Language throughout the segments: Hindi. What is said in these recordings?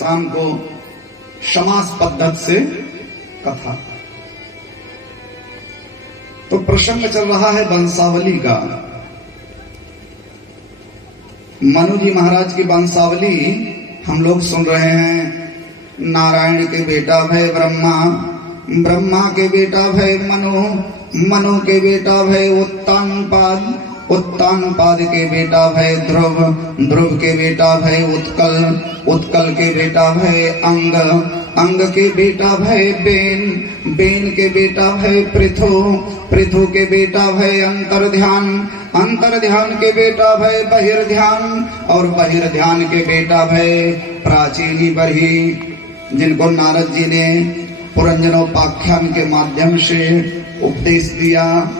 शाम को समास पद्धति से कथा। तो प्रसंग चल रहा है वंशावली का। मनु जी महाराज की वंशावली हम लोग सुन रहे हैं। नारायण के बेटा भय ब्रह्मा, ब्रह्मा के बेटा भय मनु, मनु के बेटा भय उत्तानपाद, उत्तानपाद के बेटा भय ध्रुव, ध्रुव के बेटा भय उत्कल, उत्कल के बेटा भय अंग, अंग के बेटा भय बेन, बेन के बेटा भय पृथु, पृथु के बेटा भय अंतर्ध्यान, अंतर्ध्यान के बेटा भय बहिर्ध्यान, और बहिर्ध्यान के बेटा भय प्राचीनी बरही, जिनको नारद जी ने पुरंजनोपाख्यान के माध्यम से उपदेश दिया।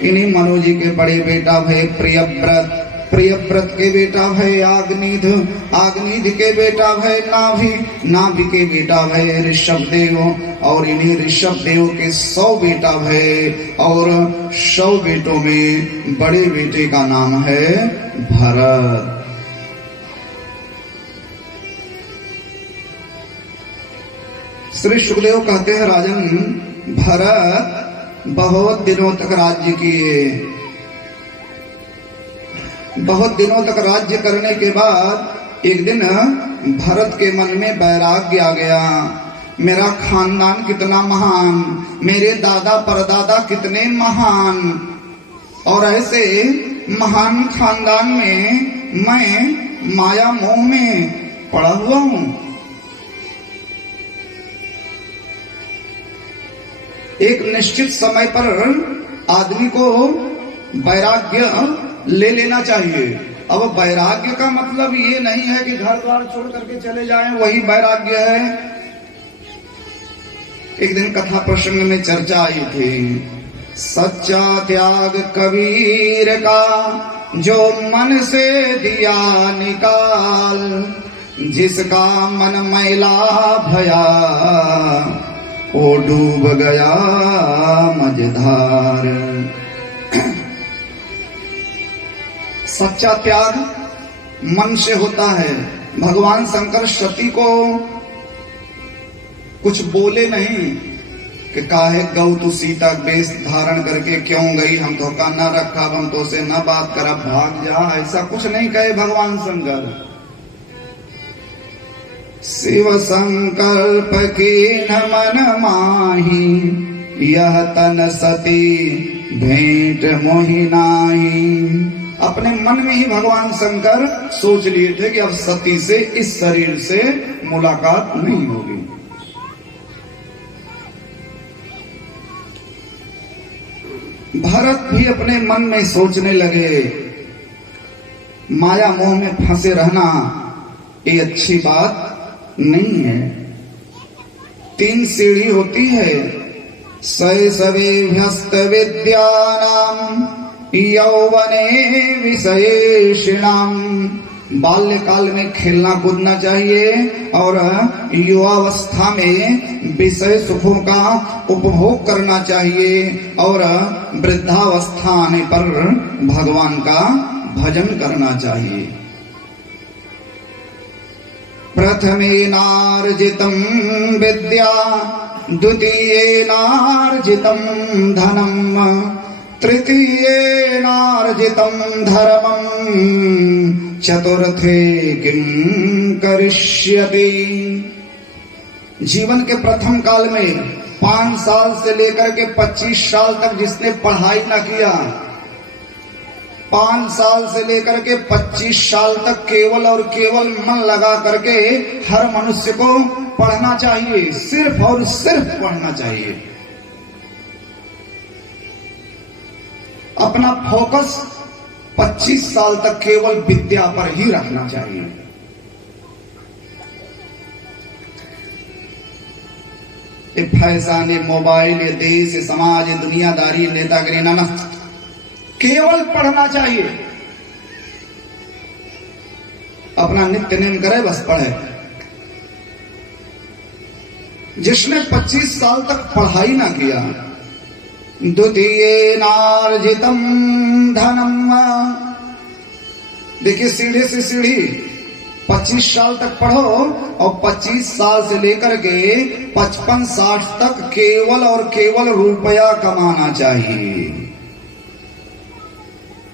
इन्हीं मनु जी के बड़े बेटा भय प्रियव्रत, प्रियव्रत के बेटा भय आग्निध, आग्निध के बेटा भय नाभि, नाभि के बेटा भय ऋषभदेव, और इन्हीं ऋषभदेव के 100 बेटा भय, और 100 बेटों में बड़े बेटे का नाम है भरत। श्री सुखदेव कहते हैं, राजन भरत बहुत दिनों तक राज्य किए। बहुत दिनों तक राज्य करने के बाद एक दिन भरत के मन में वैराग्य आ गया। मेरा खानदान कितना महान, मेरे दादा परदादा कितने महान, और ऐसे महान खानदान में मैं माया मोह में पड़ा हुआ हूं। एक निश्चित समय पर आदमी को वैराग्य ले लेना चाहिए। अब वैराग्य का मतलब ये नहीं है कि घर द्वार छोड़ करके चले जाएं, वही वैराग्य है। एक दिन कथा प्रसंग में चर्चा आई थी, सच्चा त्याग कबीर का जो मन से दिया निकाल, जिसका मन मैला भया वो डूब गया मझधार। सच्चा त्याग मन से होता है। भगवान शंकर सती को कुछ बोले नहीं कि काहे गौ तू सीता वेश धारण करके क्यों गई, हम तो का न रखा, हम तो से न बात करा, भाग जा, ऐसा कुछ नहीं कहे भगवान शंकर। शिव संकल्प की न मन माही, यह तन सती भेंट मोहि नाही। अपने मन में ही भगवान शंकर सोच लिए थे कि अब सती से, इस शरीर से मुलाकात नहीं होगी। भरत भी अपने मन में सोचने लगे, माया मोह में फंसे रहना ये अच्छी बात नहीं है। 3 सीढ़ी होती है, शैशवेभ्यस्त विद्यानाम यौवने विषयेषिणाम। बाल्यकाल में खेलना कूदना चाहिए और युवावस्था में विषय सुखों का उपभोग करना चाहिए, और वृद्धावस्था आने पर भगवान का भजन करना चाहिए। प्रथमेनार्जितं विद्या, द्वितीयेनार्जितं धनम, तृतीयेनार्जितं धर्मं, चतुर्थे किं करिष्यति। जीवन के प्रथम काल में 5 साल से लेकर के 25 साल तक जिसने पढ़ाई न किया, 5 साल से लेकर के 25 साल तक केवल और केवल मन लगा करके हर मनुष्य को पढ़ना चाहिए, सिर्फ और सिर्फ पढ़ना चाहिए। अपना फोकस 25 साल तक केवल विद्या पर ही रखना चाहिए। ये फैशन, ये मोबाइल, ये देश, ये समाज, ये दुनियादारी, नेतागिरी ना, केवल पढ़ना चाहिए। अपना नित्य नेम करे, बस पढ़े। जिसने 25 साल तक पढ़ाई ना किया, द्वितीयेनार्जितं धनम, देखिए सीढ़ी से सीढ़ी 25 साल तक पढ़ो और 25 साल से लेकर के 55-60 तक केवल और केवल रुपया कमाना चाहिए।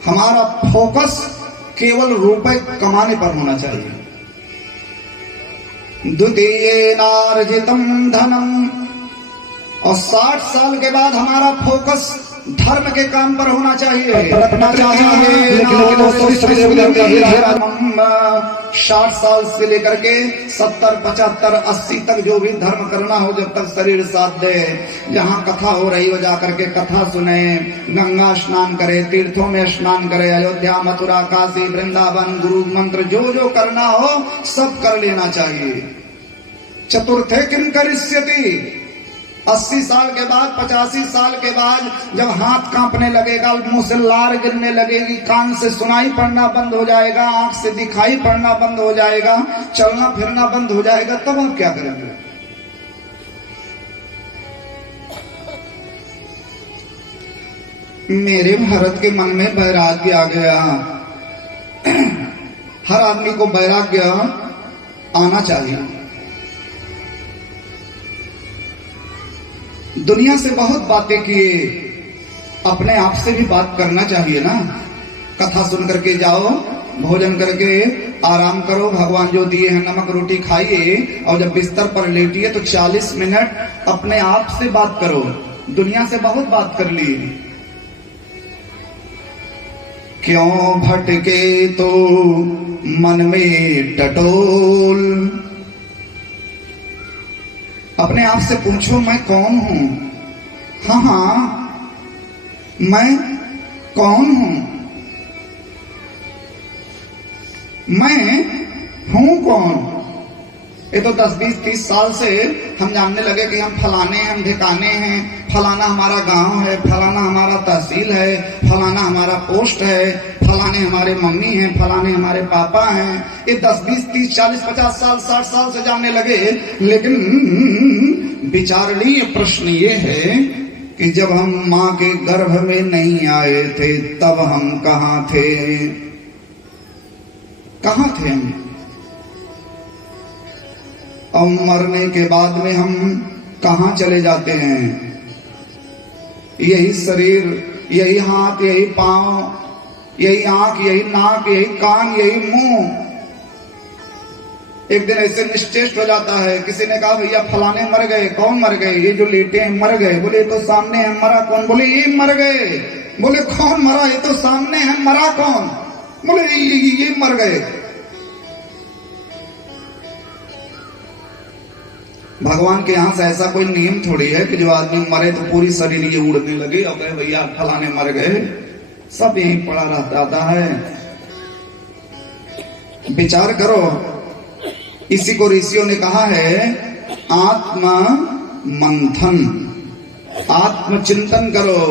हमारा फोकस केवल रुपए कमाने पर होना चाहिए। द्वितीयेनार्जितं धनम, और 60 साल के बाद हमारा फोकस धर्म के काम पर होना चाहिए। 60 साल से लेकर के 70, 75, 80 तक जो भी धर्म करना हो, जब तक शरीर साथ दे, जहाँ कथा हो रही हो जाकर के कथा सुने, गंगा स्नान करे, तीर्थों में स्नान करे, अयोध्या, मथुरा, काशी, वृंदावन, गुरु मंत्र जो जो करना हो सब कर लेना चाहिए। चतुर्थे किम करिष्यति, 80 साल के बाद, 85 साल के बाद जब हाथ कांपने लगेगा, मुंह से लार गिरने लगेगी, कान से सुनाई पड़ना बंद हो जाएगा, आंख से दिखाई पड़ना बंद हो जाएगा, चलना फिरना बंद हो जाएगा, तब हम क्या करेंगे? मेरे भारत के मन में वैराग्य आ गया। हर आदमी को वैराग्य आना चाहिए। दुनिया से बहुत बातें किए, अपने आप से भी बात करना चाहिए ना। कथा सुन करके जाओ, भोजन करके आराम करो, भगवान जो दिए हैं नमक रोटी खाइए, और जब बिस्तर पर लेटिए तो 40 मिनट अपने आप से बात करो। दुनिया से बहुत बात कर ली। क्यों भटके तो मन में टटोल, अपने आप से पूछो मैं कौन हूं। हाँ, मैं कौन हूं? मैं हूं कौन? ये तो 10, 20, 30 साल से हम जानने लगे कि हम फलाने हैं, हम ठिकाने हैं, फलाना हमारा गांव है, फलाना हमारा तहसील है, फलाना हमारा पोस्ट है, फलाने हमारे मम्मी हैं, फलाने हमारे पापा हैं। ये 10, 20, 30, 40, 50 साल, 60 साल से जानने लगे। लेकिन विचारणीय प्रश्न ये है कि जब हम माँ के गर्भ में नहीं आए थे तब हम कहाँ थे? कहाँ थे हम? और मरने के बाद में हम कहाँ चले जाते हैं? यही शरीर, यही हाथ, यही पांव, यही आंख, यही नाक, यही कान, यही मुंह एक दिन ऐसे निश्चेष्ट हो जाता है। किसी ने कहा भैया फलाने मर गए। कौन मर गए? ये जो लेटे हैं मर गए। बोले तो सामने है, मरा कौन? बोले ये मर गए। बोले कौन मरा? ये तो सामने है, मरा कौन? बोले ये मर गए। भगवान के यहां से ऐसा कोई नियम थोड़ी है कि जो आदमी मरे तो पूरी शरीर ये उड़ने लगे और कहे भैया फलाने मर गए। सब यहीं पड़ा रहता है। विचार करो, इसी को ऋषियों ने कहा है आत्म मंथन, आत्मचिंतन करो।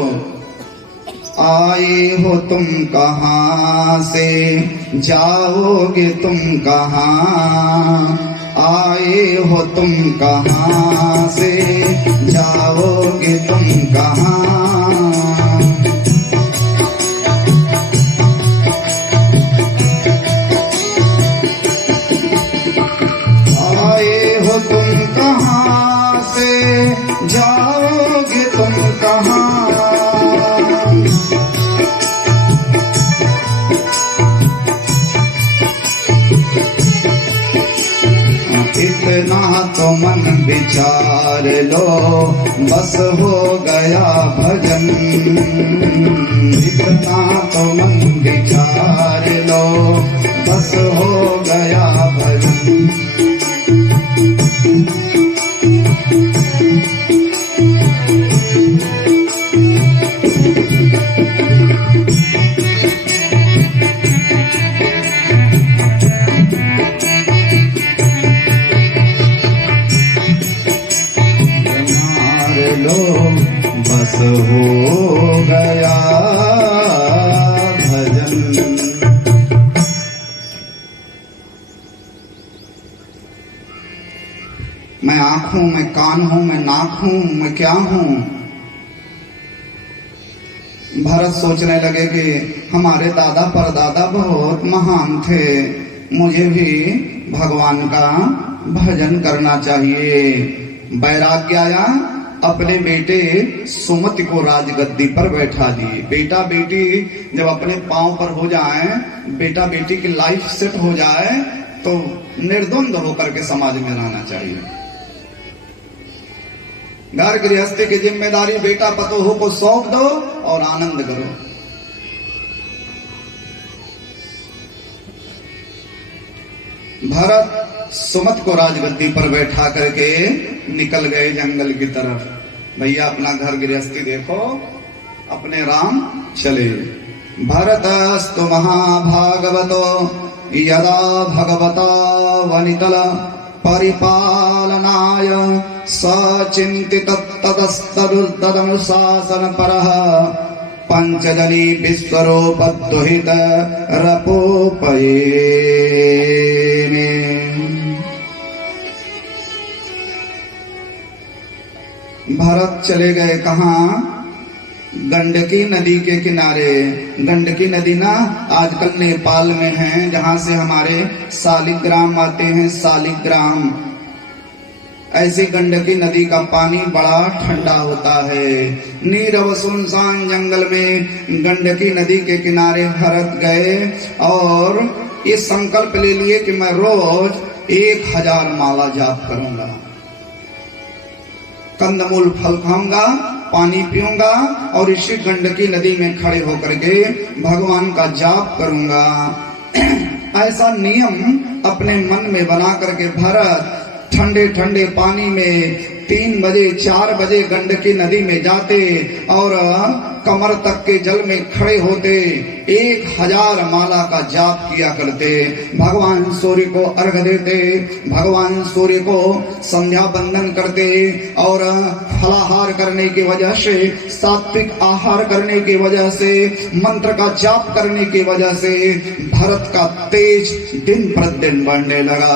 आए हो तुम कहां से, जाओगे तुम कहां? आए हो तुम कहां से, जाओगे तुम कहां? आए हो तुम कहां से, जाओगे तुम कहां? इतना तो मन विचार लो, बस हो गया भजन। इतना तो मन विचार लो, बस हो गया भजन। बस हो गया भजन। मैं आँख हूं, मैं कान हूं, मैं नाक हूं, मैं क्या हूं? भरत सोचने लगे कि हमारे दादा परदादा बहुत महान थे, मुझे भी भगवान का भजन करना चाहिए। वैराग्य आया, अपने बेटे सुमति को राजगद्दी पर बैठा दिए। बेटा बेटी जब अपने पांव पर हो जाए, बेटा बेटी की लाइफ सेट हो जाए, तो निर्द्वंद होकर के समाज में रहना चाहिए। घर गृहस्थी की जिम्मेदारी बेटा पतोह को सौंप दो और आनंद करो। भरत सुमत को राजगद्दी पर बैठा करके निकल गए जंगल की तरफ। भैया अपना घर गृहस्थी देखो, अपने राम चले। भरतस्तु महाभागवतो यदा भगवता वनितल परिपालनाय सचिन्तित तदनुशासन परः पंचजनी विश्वरूपद्वहित रपोपयेने। भरत चले गए कहाँ? गंडकी नदी के किनारे। गंडकी नदी ना आजकल नेपाल में है, जहां से हमारे शालिग्राम आते हैं। शालिग्राम, ऐसी गंडकी नदी का पानी बड़ा ठंडा होता है। नीरव सुनसान जंगल में गंडकी नदी के किनारे भरत गए और ये संकल्प ले लिए कि मैं रोज 1000 माला जाप करूंगा, कंदमूल फल खाऊंगा, पानी पीऊंगा और इसी गंडकी नदी में खड़े होकर के भगवान का जाप करूंगा। ऐसा नियम अपने मन में बना करके भरत ठंडे ठंडे पानी में 3 बजे 4 बजे गंडकी नदी में जाते और कमर तक के जल में खड़े होते, 1000 माला का जाप किया करते। भगवान सूर्य को अर्घ देते, भगवान सूर्य को संध्या बंदन करते और फलाहार करने की वजह से, सात्विक आहार करने की वजह से, मंत्र का जाप करने की वजह से भरत का तेज दिन प्रतिदिन बढ़ने लगा।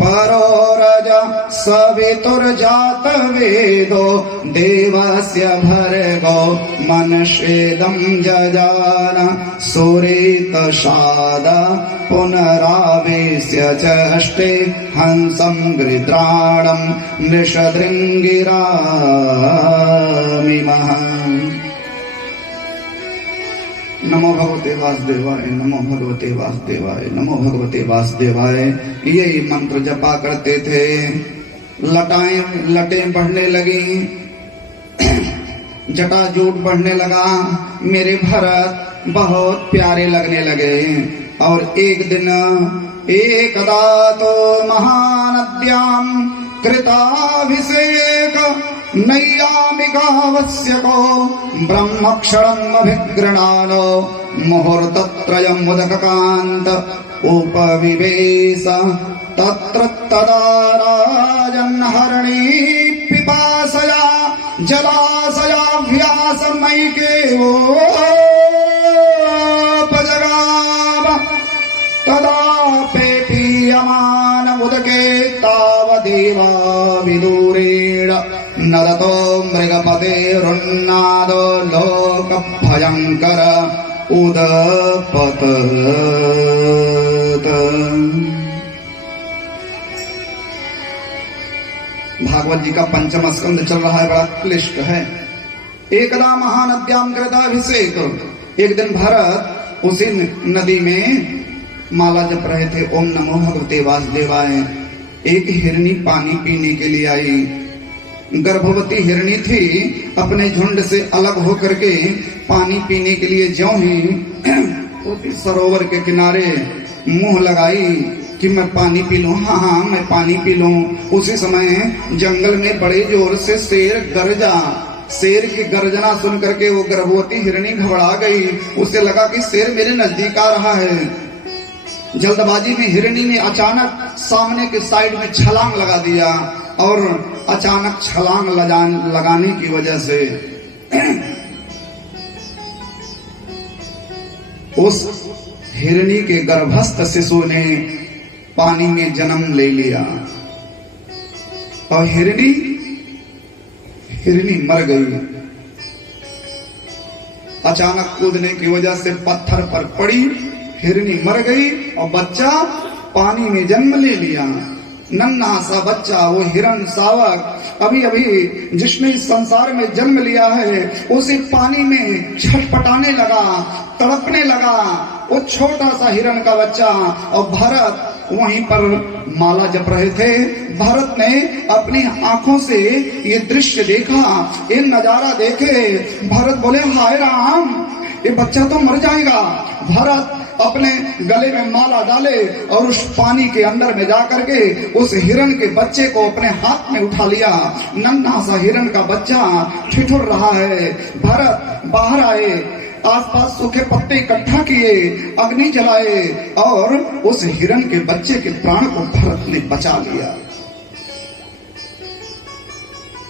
परोरज सवितुर्जात वेदो देवस्य भर्गो मनश्वेदं जजान सुरेतशाद पुनरावेश्य चष्टे हंसं गृध्राणं नृषदृङ्गिरामिमः। नमो भगवते वासुदेवाय, नमो भगवते वासुदेवाय, नमो भगवते वासुदेवाय। यही मंत्र जपा करते थे। लटें बढ़ने लगी, जटाजूट बढ़ने लगा। मेरे भरत बहुत प्यारे लगने लगे। और एक दिन एकदा तो महानद्याम कृताभिषेक नैयामिकावश्यको ब्रह्मक्षरम् अभिगृणानो मुहूर्तत्रयम् मुदककान्त उपविवेश तत्र तदा राजन्हरणी पिपासया जलाशयाभ्यासमैकेवोपजगाम तदा पेपीयमान मुदके तावदेवा विदूरेण नदतो मृगपतेरुन्नादो लोक भयंकर उदपत। भागवत जी का 5वां स्कंद चल रहा है, बड़ा क्लिष्ट है। एकदा महानद्याम कृताभिषेक। एक दिन भरत उसी नदी में माला जप रहे थे, ओम नमो भगवते वासुदेवाय। एक हिरनी पानी पीने के लिए आई। गर्भवती हिरनी थी, अपने झुंड से अलग होकर के पानी पीने के लिए ज्यों ही सरोवर के किनारे मुंह लगाई कि मैं पानी पी लूं, हाँ हाँ मैं पानी पी लूं। उसी समय जंगल में बड़े जोर से शेर गरजा। शेर की गर्जना सुन करके वो गर्भवती हिरनी घबरा गई। उसे लगा कि शेर मेरे नजदीक आ रहा है। जल्दबाजी में हिरनी ने अचानक सामने के साइड में छलांग लगा दिया और अचानक छलांग लगाने की वजह से उस हिरनी के गर्भस्थ शिशु ने पानी में जन्म ले लिया और हिरनी मर गई। अचानक कूदने की वजह से पत्थर पर पड़ी, हिरनी मर गई और बच्चा पानी में जन्म ले लिया। नन्हा सा बच्चा, वो हिरण सावक अभी अभी जिसने इस संसार में जन्म लिया है, उसे पानी में छटपटाने लगा, तड़पने लगा, वो छोटा सा हिरण का बच्चा। और भरत वहीं पर माला जप रहे थे। भरत ने अपनी आंखों से ये दृश्य देखा, ये नजारा देखे। भरत बोले, हाय राम, ये बच्चा तो मर जाएगा। भरत अपने गले में माला डाले और उस पानी के अंदर में जाकर के उस हिरण के बच्चे को अपने हाथ में उठा लिया। नन्हा सा हिरण का बच्चा ठिठुर रहा है। भरत बाहर आए, आसपास सूखे पत्ते इकट्ठा किए, अग्नि जलाए और उस हिरण के बच्चे के प्राण को भरत ने बचा लिया।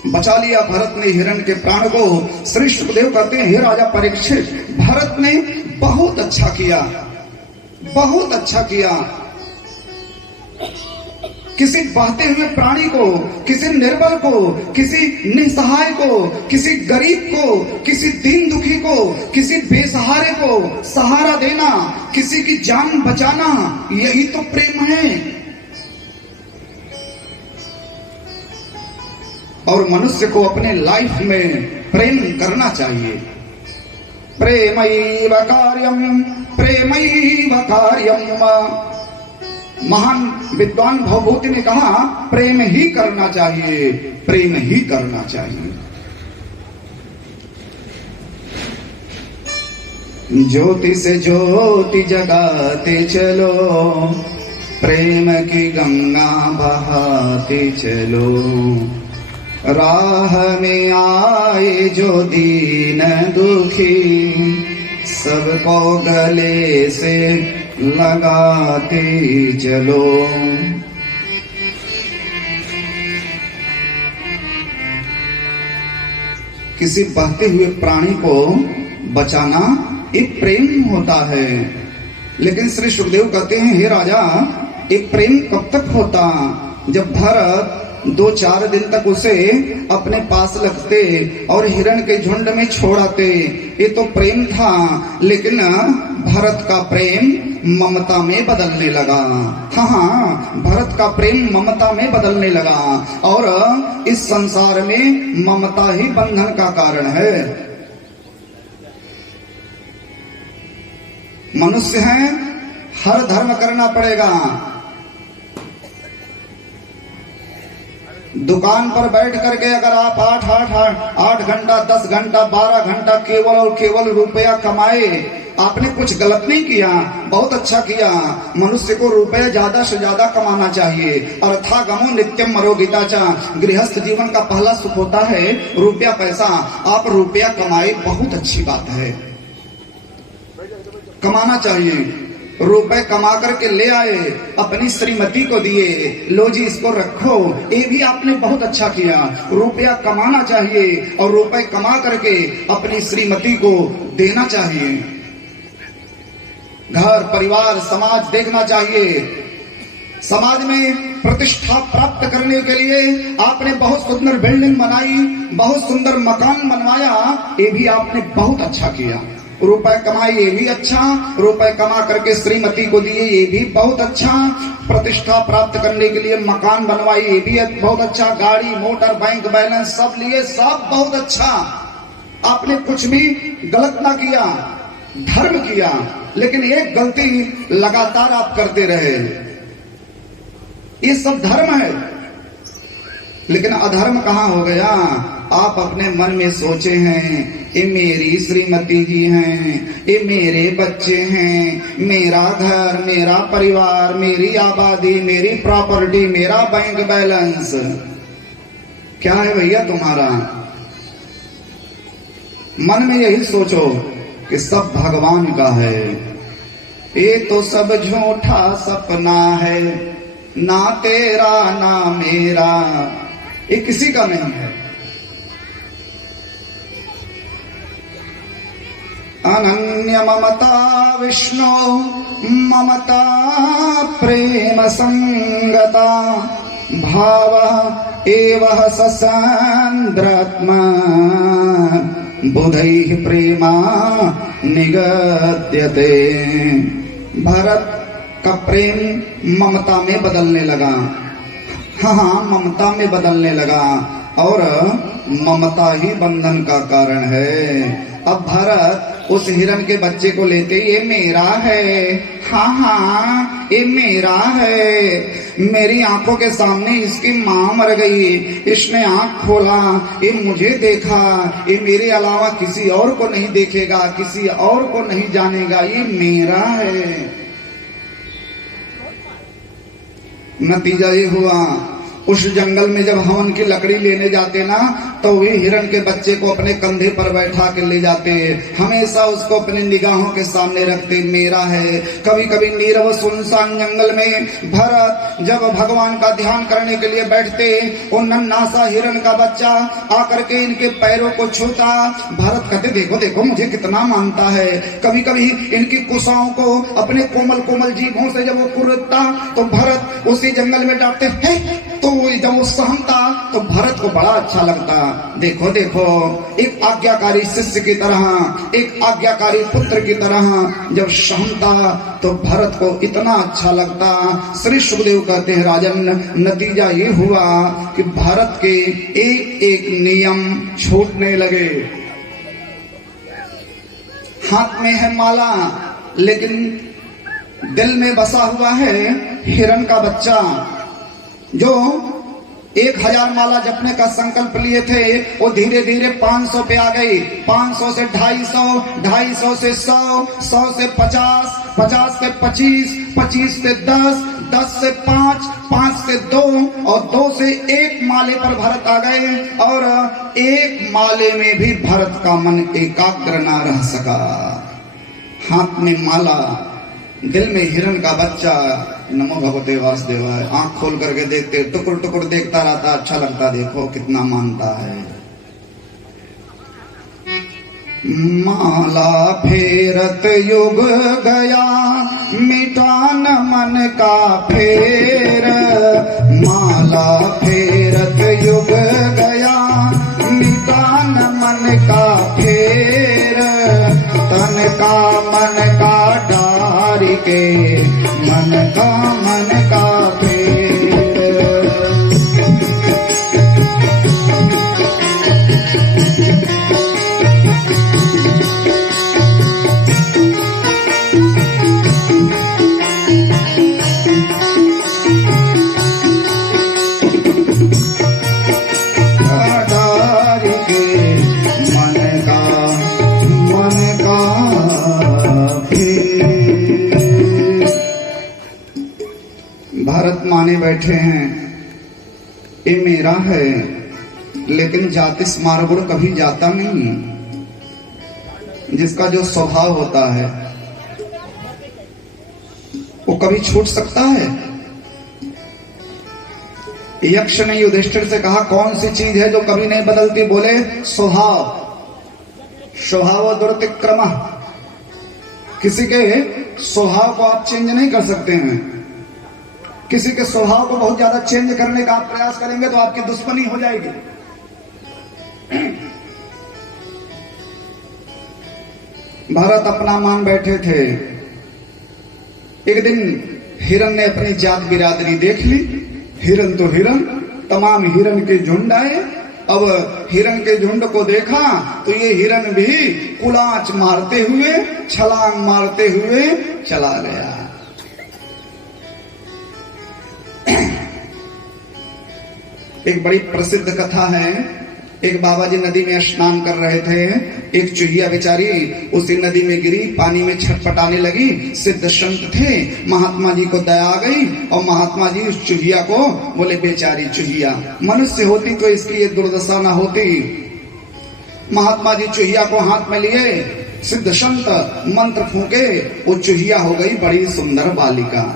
बचा लिया भरत ने हिरण के प्राण को। श्री सुखदेव कहते हैं, हे राजा परीक्षित, भरत ने बहुत अच्छा किया, बहुत अच्छा किया। किसी बहते हुए प्राणी को, किसी निर्बल को, किसी निसहाय को, किसी गरीब को, किसी दीन दुखी को, किसी बेसहारे को सहारा देना, किसी की जान बचाना, यही तो प्रेम है। और मनुष्य को अपने लाइफ में प्रेम करना चाहिए। प्रेमैव कार्यम, प्रेमैव कार्यम। महान विद्वान भवभूति ने कहा, प्रेम ही करना चाहिए, प्रेम ही करना चाहिए। ज्योति से ज्योति जगाते चलो, प्रेम की गंगा बहाते चलो। राह में आए जो दीन दुखी, सबको गले से लगाते चलो। किसी बहते हुए प्राणी को बचाना एक प्रेम होता है। लेकिन श्री सुखदेव कहते हैं, हे राजा, एक प्रेम कब तक होता? जब भरत 2-4 दिन तक उसे अपने पास रखते और हिरण के झुंड में छोड़ाते, ये तो प्रेम था। लेकिन भरत का प्रेम ममता में बदलने लगा। हाँ, भरत का प्रेम ममता में बदलने लगा। और इस संसार में ममता ही बंधन का कारण है। मनुष्य हैं, हर धर्म करना पड़ेगा। दुकान पर बैठ करके अगर आप 8 घंटा, 10 घंटा, 12 घंटा केवल और केवल रुपया कमाए, आपने कुछ गलत नहीं किया, बहुत अच्छा किया। मनुष्य को रुपया ज्यादा से ज्यादा कमाना चाहिए। अर्थागमो नित्यम मरोगिता चा। गृहस्थ जीवन का पहला सुख होता है रुपया पैसा। आप रुपया कमाए, बहुत अच्छी बात है, कमाना चाहिए। रुपए कमा करके ले आए, अपनी श्रीमती को दिए, लो जी इसको रखो, ये भी आपने बहुत अच्छा किया। रुपया कमाना चाहिए और रुपए कमा करके अपनी श्रीमती को देना चाहिए। घर परिवार समाज देखना चाहिए। समाज में प्रतिष्ठा प्राप्त करने के लिए आपने बहुत सुंदर बिल्डिंग बनाई, बहुत सुंदर मकान बनवाया, ये भी आपने बहुत अच्छा किया। रुपए कमाए, ये भी अच्छा। रुपए कमा करके श्रीमती को दिए, ये भी बहुत अच्छा। प्रतिष्ठा प्राप्त करने के लिए मकान बनवाई, ये भी बहुत अच्छा। गाड़ी मोटर बैंक बैलेंस सब लिए, सब बहुत अच्छा। आपने कुछ भी गलत ना किया, धर्म किया। लेकिन एक गलती लगातार आप करते रहे, ये सब धर्म है। लेकिन अधर्म कहाँ हो गया? आप अपने मन में सोचे हैं, ये मेरी श्रीमती जी हैं, ये मेरे बच्चे हैं, मेरा घर, मेरा परिवार, मेरी आबादी, मेरी प्रॉपर्टी, मेरा बैंक बैलेंस। क्या है भैया तुम्हारा? मन में यही सोचो कि सब भगवान का है। ये तो सब झूठा सपना है, ना तेरा ना मेरा, ये किसी का नहीं है। अनन्य ममता विष्णु ममता प्रेम संगता भाव एवं ससान्द्रात्मा बुधैः प्रेमा निगद्यते। भरत का प्रेम ममता में बदलने लगा। हाँ, ममता में बदलने लगा और ममता ही बंधन का कारण है। अब भरत उस हिरण के बच्चे को लेते, ये मेरा है, हाँ, ये मेरा है। मेरी आंखों के सामने इसकी माँ मर गई, इसने आंख खोला, ये मुझे देखा, ये मेरे अलावा किसी और को नहीं देखेगा, किसी और को नहीं जानेगा, ये मेरा है। नतीजा ये हुआ, उस जंगल में जब हवन की लकड़ी लेने जाते ना, तो वे हिरण के बच्चे को अपने कंधे पर बैठा कर ले जाते, हमेशा उसको अपनी निगाहों के सामने रखते, मेरा है। कभी कभी नीरव सुनसान जंगल में भरत जब भगवान का ध्यान करने के लिए बैठते, वो नन्हा सा हिरण का बच्चा आकर के इनके पैरों को छूता। भरत कहते, देखो देखो मुझे कितना मानता है। कभी कभी इनकी कुशाओं को अपने कोमल कोमल जीभों से जब वो कुरता, तो भरत उसी जंगल में डांटते हैं। तो जब वो सहमता तो भरत को बड़ा अच्छा लगता। देखो देखो, एक आज्ञाकारी शिष्य की तरह, एक आज्ञाकारी पुत्र की तरह जब सहमता तो भरत को इतना अच्छा लगता। श्री सुखदेव कहते हैं, राजन, नतीजा ये हुआ कि भरत के एक एक नियम छूटने लगे। हाथ में है माला, लेकिन दिल में बसा हुआ है हिरण का बच्चा। जो 1000 माला जपने का संकल्प लिए थे, वो धीरे धीरे 500 पे आ गई, 500 से 250, 250 से 100, 100 से 50, 50 से 25, 25 से 10, 10 से 5, 5 से 2 और 2 से 1 माले पर भरत आ गए। और एक माले में भी भरत का मन एकाग्र ना रह सका। हाथ में माला, दिल में हिरण का बच्चा, नमो भगवते वासुदेवाय। आंख खोल करके देखते, टुकुर टुकुर देखता रहता, अच्छा लगता, देखो कितना मानता है। माला फेरत युग गया, मिटा न मन का फेर। माला फेरत युग गया, मिटा न मन का फेर। तन का मन का डार के, मन का फेर। डार के मन का फेर। भारत माने बैठे हैं, ये मेरा है, लेकिन जाति स्मारगुण कभी जाता नहीं। जिसका जो स्वभाव होता है वो कभी छूट सकता है। यक्ष ने युधिष्ठिर से कहा, कौन सी चीज है जो कभी नहीं बदलती? बोले, स्वभाव। स्वभाव दुर्तिक्रम। किसी के स्वभाव को आप चेंज नहीं कर सकते हैं। किसी के स्वभाव को बहुत ज्यादा चेंज करने का आप प्रयास करेंगे तो आपकी दुश्मनी हो जाएगी। भरत अपना मान बैठे थे। एक दिन हिरण ने अपनी जात बिरादरी देख ली। हिरण तो हिरण, तमाम हिरण के झुंड आए। अब हिरण के झुंड को देखा तो ये हिरण भी कुलाच मारते हुए, छलांग मारते हुए चला गया। एक बड़ी प्रसिद्ध कथा है। एक बाबा जी नदी में स्नान कर रहे थे। एक चूहिया बेचारी उसी नदी में गिरी, पानी में छटपटाने लगी। सिद्ध संत थे, महात्मा जी को दया आ गई और महात्मा जी उस चूहिया को बोले, बेचारी चूहिया, मनुष्य होती तो इसकी ये दुर्दशा न होती। महात्मा जी चूहिया को हाथ में लिए, सिद्ध संत मंत्र फूके, वो चूहिया हो गई बड़ी सुंदर बालिका।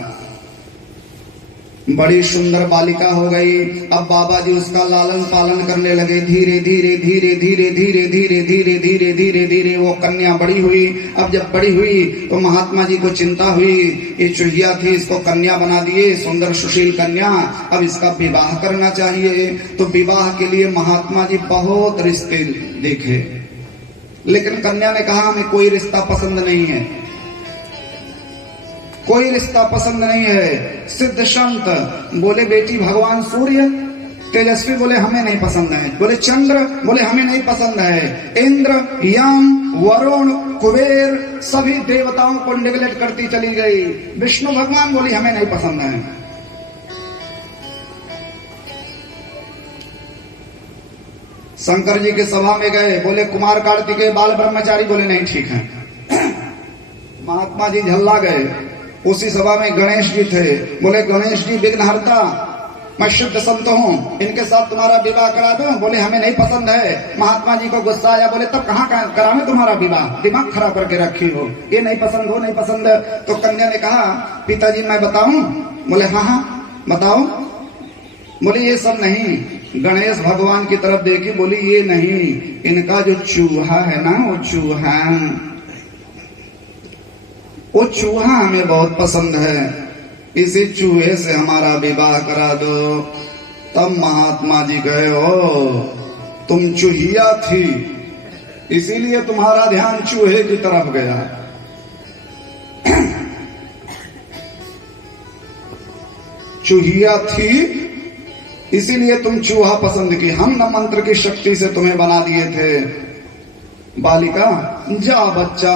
बड़ी सुंदर बालिका हो गई। अब बाबा जी उसका लालन पालन करने लगे। धीरे धीरे धीरे धीरे धीरे धीरे धीरे धीरे धीरे धीरे वो कन्या बड़ी हुई। अब जब बड़ी हुई तो महात्मा जी को चिंता हुई, ये चूहिया थी, इसको कन्या बना दिए, सुंदर सुशील कन्या, अब इसका विवाह करना चाहिए। तो विवाह के लिए महात्मा जी बहुत रिश्ते देखे, लेकिन कन्या ने कहा, हमें कोई रिश्ता पसंद नहीं है। कोई रिश्ता पसंद नहीं है। सिद्ध संत बोले बेटी भगवान सूर्य, तेजस्वी बोले हमें नहीं पसंद है, बोले चंद्र बोले हमें नहीं पसंद है, इंद्र यम वरुण कुबेर सभी देवताओं को निगलेक्ट करती चली गई। विष्णु भगवान बोली हमें नहीं पसंद है। शंकर जी के सभा में गए, बोले कुमार कार्तिकेय बाल ब्रह्मचारी, बोले नहीं ठीक है। महात्मा जी झल्ला गए। उसी सभा में गणेश जी थे, बोले गणेश जी विघ्नहर्ता, मैं शुद्ध संत हूँ, इनके साथ तुम्हारा विवाह करा दूं, बोले हमें नहीं पसंद है। महात्मा जी को गुस्सा आया, बोले तब कहाँ करावे तुम्हारा विवाह, दिमाग खराब करके रखी हो, ये नहीं पसंद हो नहीं पसंद। तो कन्या ने कहा पिताजी मैं बताऊं, बोले हाँ हाँ बताओ। बोले ये सब नहीं। गणेश भगवान की तरफ देखी, बोली ये नहीं, इनका जो चूहा है ना वो चूहा हमें बहुत पसंद है, इसी चूहे से हमारा विवाह करा दो। तब महात्मा जी कहे ओ तुम चूहिया थी, इसीलिए तुम्हारा ध्यान चूहे की तरफ गया। चूहिया थी इसीलिए तुम चूहा पसंद की, हम न मंत्र की शक्ति से तुम्हें बना दिए थे। बालिका जा बच्चा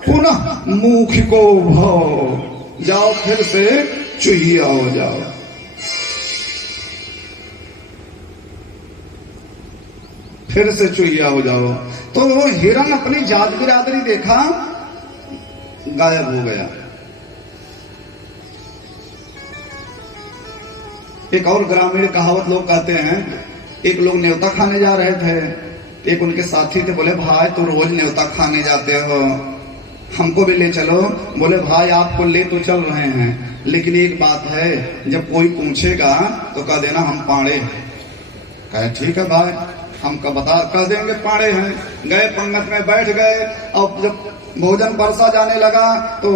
पुनः मुख को भव, जाओ फिर से चूहिया हो जाओ। फिर से चूहिया हो जाओ। तो हिरण अपनी जात बिरादरी देखा, गायब हो गया। एक और ग्रामीण कहावत लोग कहते हैं, एक लोग न्योता खाने जा रहे थे, एक उनके साथी थे, बोले भाई तो रोज न्योता खाने जाते हो, हमको भी ले चलो। बोले भाई आपको ले तो चल रहे हैं, लेकिन एक बात है, जब कोई पूछेगा तो कह देना हम पाड़े हैं। कहे ठीक है भाई, हम कह देंगे पाड़े हैं। गए पंगत में बैठ गए, और जब भोजन परसा जाने लगा तो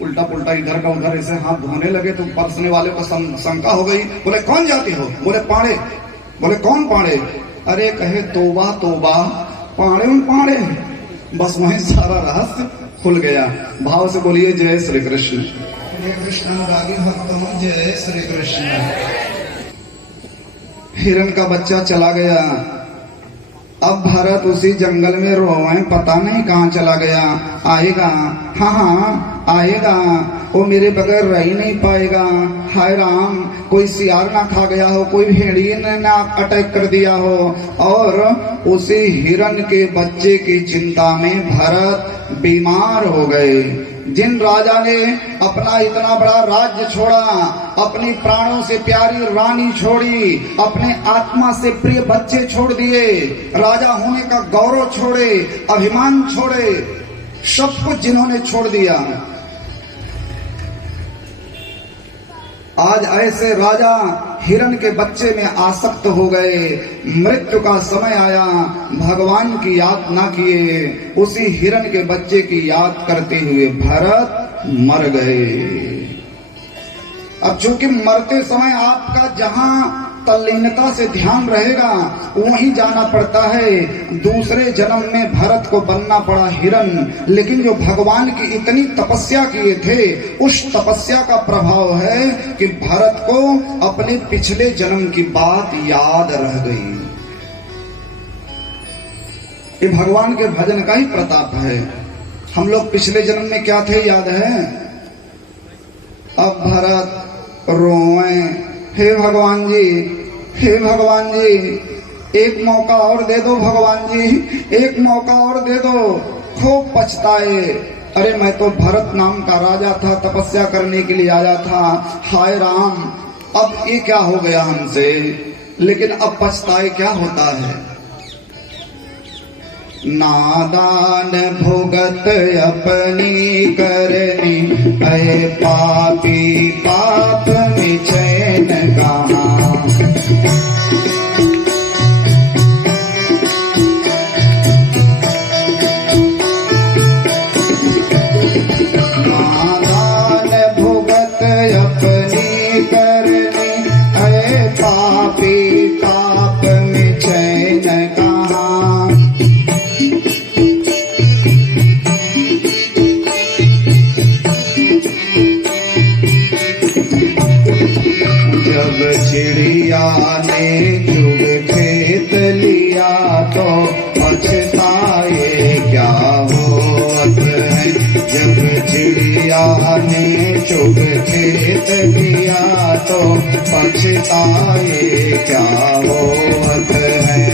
उल्टा पुल्टा इधर का उधर ऐसे हाथ धोने लगे, तो परसने वाले को शंका हो गई। बोले कौन जाती हो? बोले पाड़े। बोले कौन पाड़े? अरे कहे तोबा तोबा, पाड़े उन पाड़े। बस वहीं सारा रहस्य खुल गया। भाव से बोलिए जय श्री कृष्ण। जय कृष्ण अनुरागी भक्तों, जय श्री कृष्ण। हिरण का बच्चा चला गया। अब भरत उसी जंगल में रोए, पता नहीं कहाँ चला गया। आएगा, हाँ आएगा, वो मेरे बगैर रह ही नहीं पाएगा। हाय राम, कोई सियार ना खा गया हो, कोई भेड़िए ने ना अटैक कर दिया हो। और उसी हिरण के बच्चे की चिंता में भरत बीमार हो गए। जिन राजा ने अपना इतना बड़ा राज्य छोड़ा, अपनी प्राणों से प्यारी रानी छोड़ी, अपने आत्मा से प्रिय बच्चे छोड़ दिए, राजा होने का गौरव छोड़े, अभिमान छोड़े, सब कुछ जिन्होंने छोड़ दिया, आज ऐसे राजा हिरण के बच्चे में आसक्त हो गए। मृत्यु का समय आया, भगवान की याद ना किए, उसी हिरण के बच्चे की याद करते हुए भरत मर गए। अब चूंकि मरते समय आपका जहां तल्लीनता से ध्यान रहेगा वहीं जाना पड़ता है। दूसरे जन्म में भरत को बनना पड़ा हिरण, लेकिन जो भगवान की इतनी तपस्या किए थे, उस तपस्या का प्रभाव है कि भरत को अपने पिछले जन्म की बात याद रह गई। ये भगवान के भजन का ही प्रताप है। हम लोग पिछले जन्म में क्या थे याद है? अब भरत रोए, हे भगवान जी, हे भगवान जी, एक मौका और दे दो भगवान जी, एक मौका और दे दो। खूब पछताए, अरे मैं तो भरत नाम का राजा था, तपस्या करने के लिए आया था। हाय राम, अब ये क्या हो गया हमसे? लेकिन अब पछताए क्या होता है? नादान भुगत अपनी करनी, अय पापी पाप में चैन कहाँ। नादान भुगत अपनी करनी, अय पापी पाप में चैन कहाँ। चिड़िया ने चुग खेत लिया तो पछताए क्या होत है। जब चिड़िया ने चुग खेत लिया तो पछताए क्या होत है।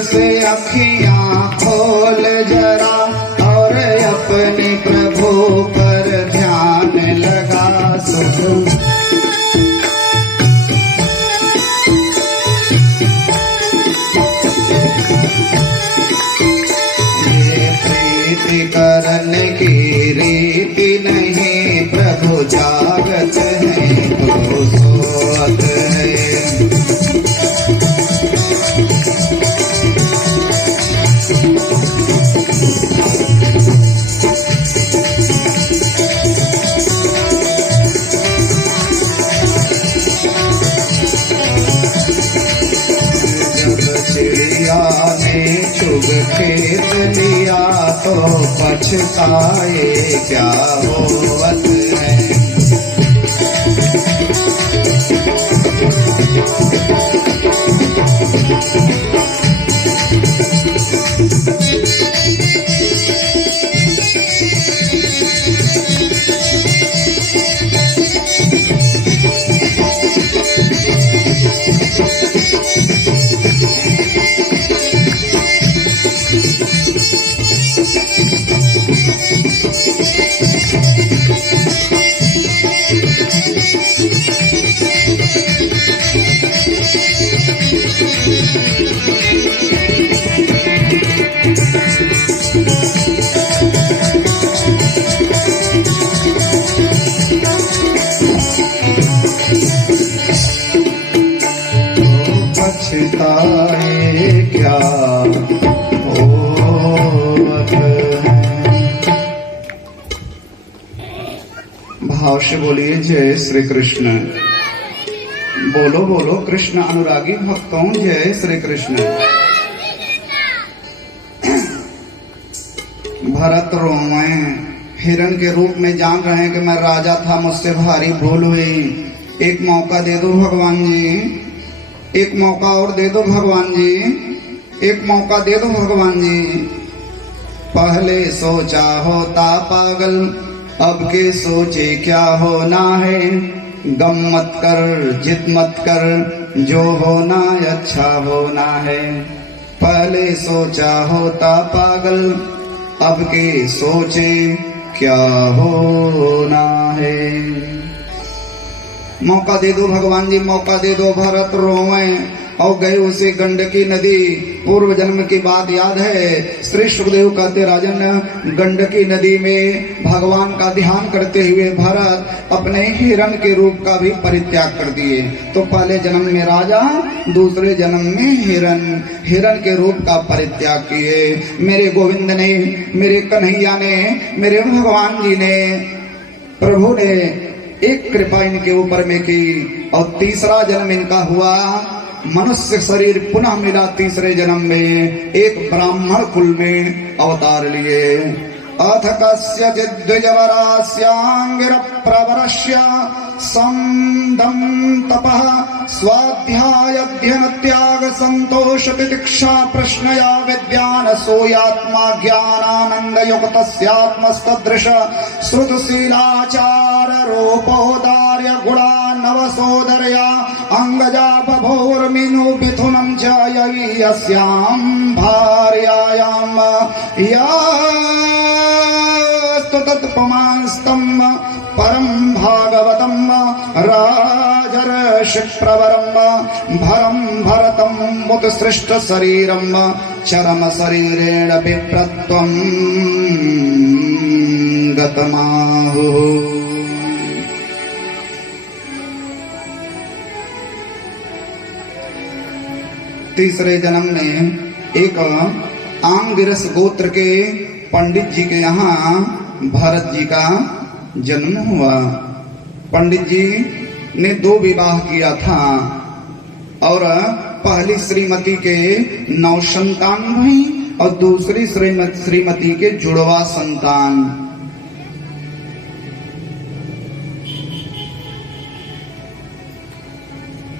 से अखियां खोल जरा और अपने प्रभु पर ध्यान लगा। सुख ये प्रीति करने की रीति नहीं, प्रभु जागत है तो सोत है। चुग खेत लिया तो पछताए क्या होवत है। पछताए क्या होवत है। भाव से बोलिए जय श्री कृष्ण। बोलो बोलो कृष्ण अनुरागी भक्तों जय श्री कृष्ण। भरत रोए हिरण के रूप में जान रहे हैं कि मैं राजा था, मुझसे भारी भूल हुई। एक मौका दे दो भगवान जी, एक मौका और दे दो भगवान जी, एक मौका दे दो भगवान जी। पहले सोचा होता पागल, अब के सोचे क्या होना है। गम मत कर जिद मत कर, जो होना अच्छा होना है। पहले सोचा होता पागल, अब के सोचे क्या होना है। मौका दे दो भगवान जी, मौका दे दो। भरत रोवे और गए उसे गंडकी नदी। पूर्व जन्म की बात याद है। श्री सुखदेव कहते राजन, गंडकी नदी में भगवान का ध्यान करते हुए भरत अपने हिरण के रूप का भी परित्याग कर दिए। तो पहले जन्म में राजा, दूसरे जन्म में हिरण के रूप का परित्याग किए। मेरे गोविंद ने, मेरे कन्हैया ने, मेरे भगवान जी ने, प्रभु ने एक कृपा इनके ऊपर में की और तीसरा जन्म इनका हुआ। मनुष्य शरीर पुनः मिला तीसरे जन्म में, एक ब्राह्मण कुल में अवतार लिए। अथ कस्यचिद् द्विजवरास्याङ्गिर प्रवरस्य समदं तपः स्वाध्यायाध्ययन त्याग संतोष तितिक्षा प्रश्नया विद्यान सोयात्मा ज्ञानानंद युक्तस्यात्मस्तदृश श्रुतशीलाचार रूपोदार्य गुणा नवसोदरया अंगजा बभोर्मिनु मिथुनं च यस्यां भार्यायां तत्पमांस्तं परं भागवतं राजर्षिप्रवरं भरं भरतं मुत्सृष्ट शरीरं चरम शरीरेण विप्रत्वं गतमाहुः। तीसरे जन्म में एक आंगिरस गोत्र के पंडित जी के यहाँ भरत जी का जन्म हुआ। पंडित जी ने 2 विवाह किया था और पहली श्रीमती के 9 संतान हुई और दूसरी श्रीमती के जुड़वा संतान।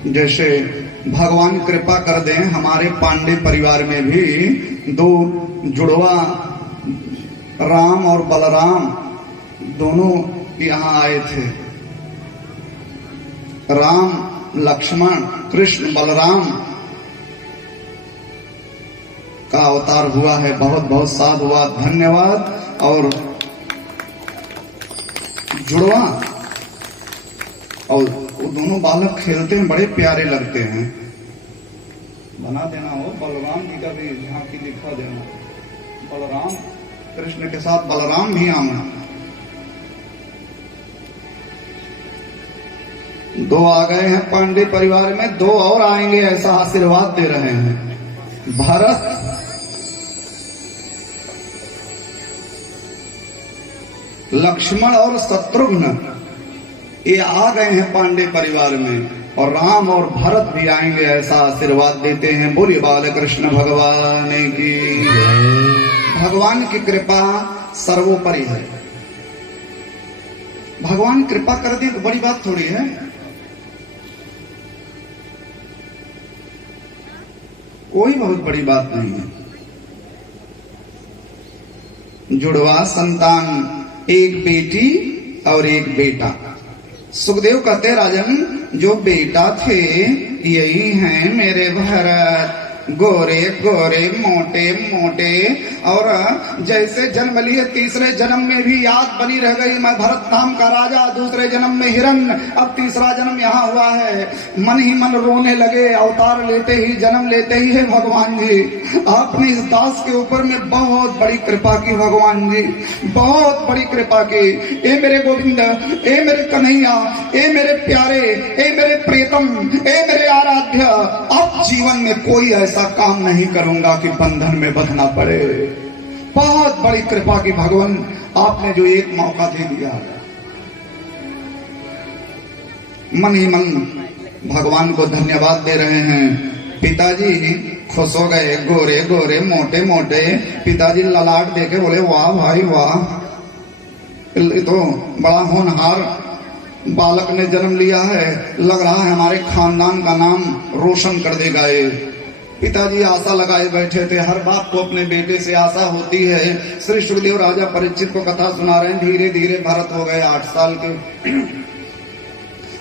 जैसे भगवान कृपा कर दें, हमारे पांडे परिवार में भी 2 जुड़वा राम और बलराम दोनों यहाँ आए थे। राम लक्ष्मण कृष्ण बलराम का अवतार हुआ है। बहुत बहुत साधुवाद, धन्यवाद। और जुड़वा और वो दोनों बालक खेलते हैं, बड़े प्यारे लगते हैं। बना देना हो बलराम जी का भी झांकी दिखा देना। बलराम कृष्ण के साथ बलराम भी आना। 2 आ गए हैं पांडे परिवार में, 2 और आएंगे, ऐसा आशीर्वाद दे रहे हैं। भरत लक्ष्मण और शत्रुघ्न ये आ गए हैं पांडे परिवार में, और राम और भरत भी आएंगे, ऐसा आशीर्वाद देते हैं। बोलिए बाल कृष्ण भगवान की। भगवान की कृपा सर्वोपरि है। भगवान कृपा कर दे तो बड़ी बात थोड़ी है। कोई बहुत बड़ी बात नहीं है। जुड़वा संतान, एक बेटी और एक बेटा। सुखदेव कहते राजन, जो बेटा थे यही हैं मेरे भरत, गोरे गोरे मोटे मोटे, और जैसे जन्म लिए तीसरे जन्म में भी याद बनी रह गई, मैं भरत नाम का राजा, दूसरे जन्म में हिरण, अब तीसरा जन्म यहाँ हुआ है। मन ही मन रोने लगे, अवतार लेते ही, जन्म लेते ही है भगवान जी आपने इस दास के ऊपर में बहुत बड़ी कृपा की। भगवान जी बहुत बड़ी कृपा की। ए मेरे गोविंद, ए मेरे कन्हैया, ए मेरे प्यारे, ए मेरे प्रियतम, ए मेरे आराध्य, अब जीवन में कोई ऐसा काम नहीं करूंगा कि बंधन में बंधना पड़े। बहुत बड़ी कृपा की भगवान आपने जो एक मौका दे दिया। मन ही मन भगवान को धन्यवाद दे रहे हैं। पिताजी खुश हो गए, गोरे गोरे मोटे मोटे। पिताजी ललाट देके बोले वाह भाई वाह, ये तो बड़ा होनहार बालक ने जन्म लिया है, लग रहा है हमारे खानदान का नाम रोशन कर देगा ये। पिताजी आशा लगाए बैठे थे। हर बाप को अपने बेटे से आशा होती है। श्री सुखदेव राजा परीक्षित को कथा सुना रहे हैं। धीरे धीरे भरत हो गए 8 साल के।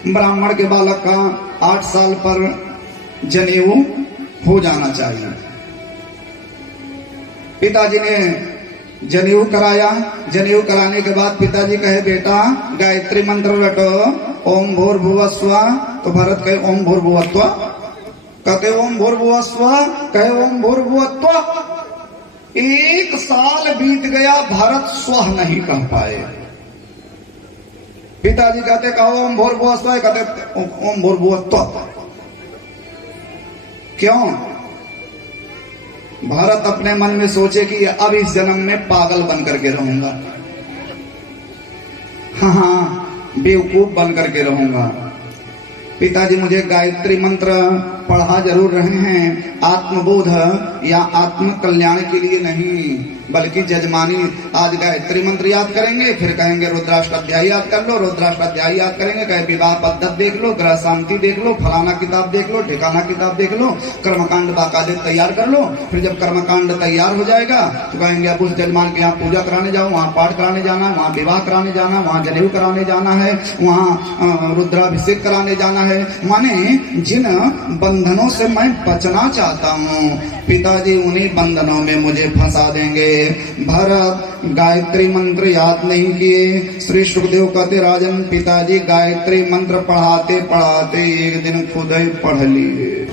ब्राह्मण के बालक का 8 साल पर जनेऊ हो जाना चाहिए। पिताजी ने जनेऊ कराया। जनेऊ कराने के बाद पिताजी कहे बेटा गायत्री मंत्र रटो, ओम भूर्भुवः स्वः। तो भरत कहे ओम भूर्भुवः स्वः। कहते ओम भूर्भुवः स्वः, कहे ओम भूर्भुवः। 1 साल बीत गया, भरत स्वः नहीं कह पाए। पिताजी कहते कहो ओम भूर्भुवः स्वः, कहते ओम भूर्भुवः। क्यों? भरत अपने मन में सोचे कि अब इस जन्म में पागल बन करके रहूंगा, हाँ बेवकूफ बन करके रहूंगा। पिताजी मुझे गायत्री मंत्र पढ़ा जरूर रहे हैं, आत्मबोध या आत्म कल्याण के लिए नहीं, बल्कि जजमानी। आज गायत्री मंत्र याद करेंगे, फिर कहेंगे रुद्राष्टाध्यायी याद कर लो, रुद्राष्टाध्यायी याद करेंगे, कहे विवाह पद्धति देख लो, ग्रह शांति देख लो, फलाना किताब देख लो, ठिकाना किताब देख लो, कर्मकांड बाकायदे तैयार कर लो। फिर जब कर्मकांड तैयार हो जाएगा तो कहेंगे अब उस जजमान के यहाँ पूजा कराने जाओ, वहाँ पाठ कराने जाना, वहाँ विवाह कराने जाना, वहाँ जनेऊ कराने जाना है, वहाँ रुद्राभिषेक कराने जाना है। माने जिन बंधनों से मैं बचना चाहता हूँ, पिताजी उन्हीं बंधनों में मुझे फंसा देंगे। भरत गायत्री मंत्र याद नहीं किए। श्री सुखदेव कहते राजन पिताजी गायत्री मंत्र पढ़ाते पढ़ाते एक दिन खुद ही पढ़ लिए,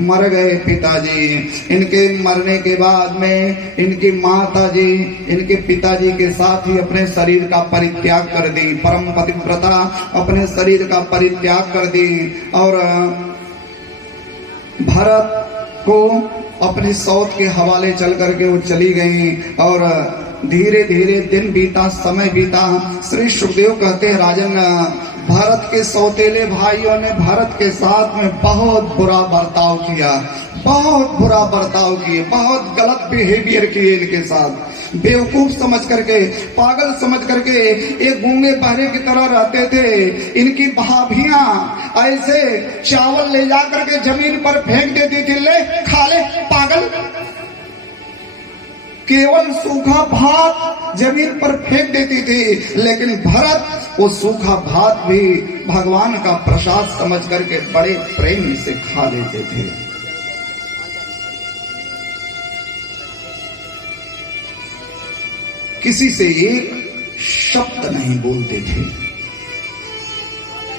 मर गए पिताजी। इनके मरने के बाद में इनकी माता जी इनके पिताजी के साथ ही अपने शरीर का परित्याग कर दी, परम पतिव्रता अपने शरीर का परित्याग कर दी और भरत को अपनी सौत के हवाले चल करके वो चली गई। और धीरे धीरे दिन बीता, समय बीता। श्री सुखदेव कहते हैं राजन भरत के सौतेले भाइयों ने भरत के साथ में बहुत बुरा बर्ताव किया, बहुत बुरा बर्ताव किए, बहुत गलत बिहेवियर किए इनके साथ। बेवकूफ समझ करके, पागल समझ करके एक गूंगे बहरे की तरह रहते थे। इनकी भाभियां ऐसे चावल ले जा करके जमीन पर फेंक देती थी, ले खा ले पागल। केवल सूखा भात जमीन पर फेंक देती थी, लेकिन भरत वो सूखा भात भी भगवान का प्रसाद समझ करके बड़े प्रेम से खा लेते थे। किसी से एक शब्द नहीं बोलते थे।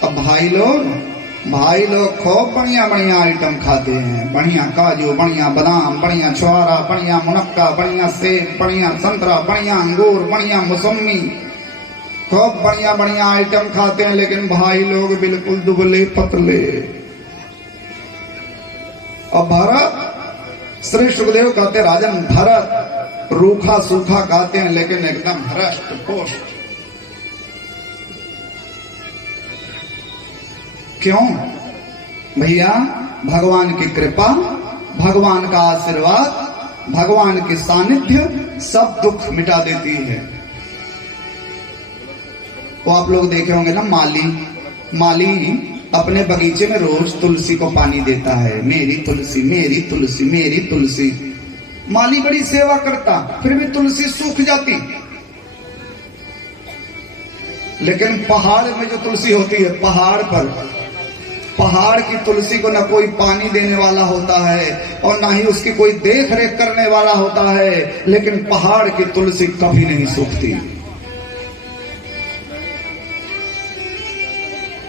अब भाई लोग खूब बढ़िया बढ़िया आइटम खाते हैं, बढ़िया काजू, बढ़िया बादाम, बढ़िया छुआरा, बढ़िया मुनक्का, बढ़िया सेब, बढ़िया संतरा, बढ़िया अंगूर, बढ़िया मौसमी, खूब बढ़िया बढ़िया आइटम खाते हैं। लेकिन भाई लोग बिल्कुल दुबले पतले। और भरत, श्री सुखदेव कहते राजन भरत रूखा सूखा खाते हैं, लेकिन एकदम हृष्ट पुष्ट। क्यों भैया? भगवान की कृपा, भगवान का आशीर्वाद, भगवान की सानिध्य सब दुख मिटा देती है। तो आप लोग देखे होंगे ना, माली अपने बगीचे में रोज तुलसी को पानी देता है, मेरी तुलसी, मेरी तुलसी, मेरी तुलसी। माली बड़ी सेवा करता, फिर भी तुलसी सूख जाती। लेकिन पहाड़ में जो तुलसी होती है, पहाड़ की तुलसी को न कोई पानी देने वाला होता है और ना ही उसकी कोई देख रेख करने वाला होता है, लेकिन पहाड़ की तुलसी कभी नहीं सूखती।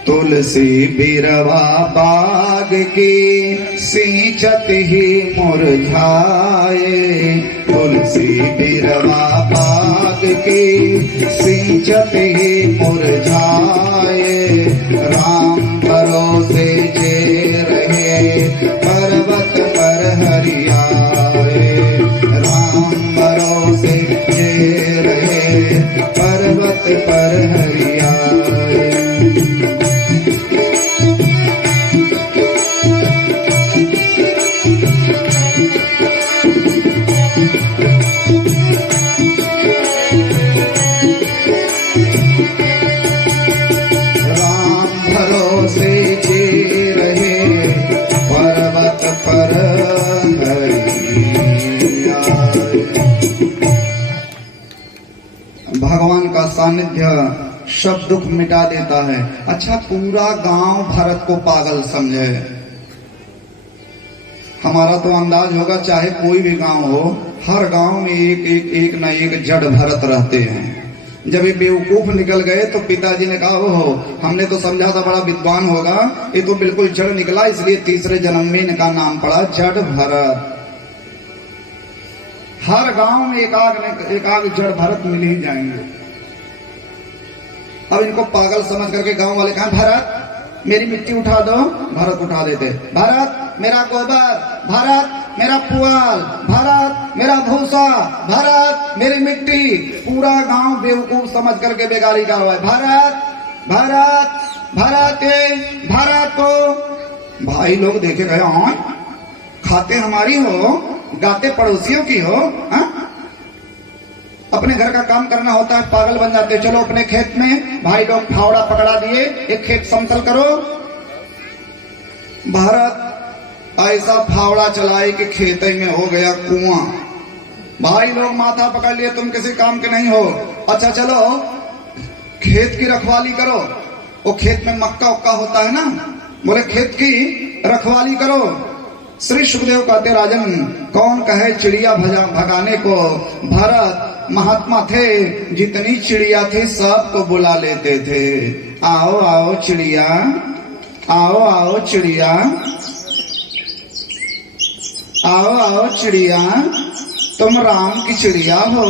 तुलसी बिरवा बाग की सिंचत ही मुरझाए, तुलसी बिरवा बाग की सिंचत ही मुरझाए। राम भरोसे जे रहे पर्वत पर हरियाए, राम भरोसे जे रहे पर्वत पर हरियाए। भगवान का सानिध्य सब दुख मिटा देता है। अच्छा, पूरा गांव भरत को पागल समझे। हमारा तो अंदाज होगा, चाहे कोई भी गांव हो, हर गांव में एक न एक जड़ भरत रहते हैं। जब ये बेवकूफ निकल गए तो पिताजी ने कहा ओहो, हमने तो समझा था बड़ा विद्वान होगा, ये तो बिल्कुल जड़ निकला, इसलिए तीसरे जन्म में इनका नाम पड़ा जड़ भरत। हर गांव में एक आग जड़ भरत मिल ही जाएंगे। अब इनको पागल समझ करके गांव वाले कहा भरत मेरी मिट्टी उठा दो, भरत उठा देते। भरत मेरा गोबर, भरत मेरा पुआल, भरत मेरा भूसा, भरत मेरी मिट्टी। पूरा गांव बेवकूफ समझ करके बेगारी का हुआ है। भरत भरत भरत भरत तो भाई लोग देखे गए, खाते हमारी हो, गाते पड़ोसियों की हो। अपने घर का काम करना होता है, पागल बन जाते। चलो अपने खेत में भाई लोग फावड़ा पकड़ा दिए, एक खेत समतल करो। भारत ऐसा फावड़ा चलाए कि खेत में हो गया कुआं। भाई लोग माथा पकड़ लिए, तुम किसी काम के नहीं हो। अच्छा चलो खेत की रखवाली करो। वो खेत में मक्का उक्का होता है ना, बोले खेत की रखवाली करो। श्री सुखदेव कहते राजन कौन कहे चिड़िया भगाने को, भरत महात्मा थे, जितनी चिड़िया थी सबको बुला लेते थे। आओ आओ चिड़िया, आओ आओ चिड़िया, आओ आओ चिड़िया, तुम राम की चिड़िया हो,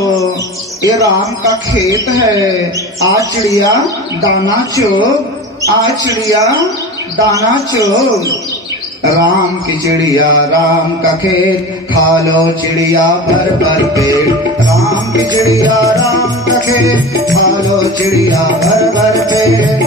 ये राम का खेत है। आ चिड़िया दाना चुग, आ चिड़िया दाना चुग। राम की चिड़िया राम का खेत, खा लो चिड़िया भर भर पेट। राम की चिड़िया राम का खेत, खा लो चिड़िया भर भर पेट।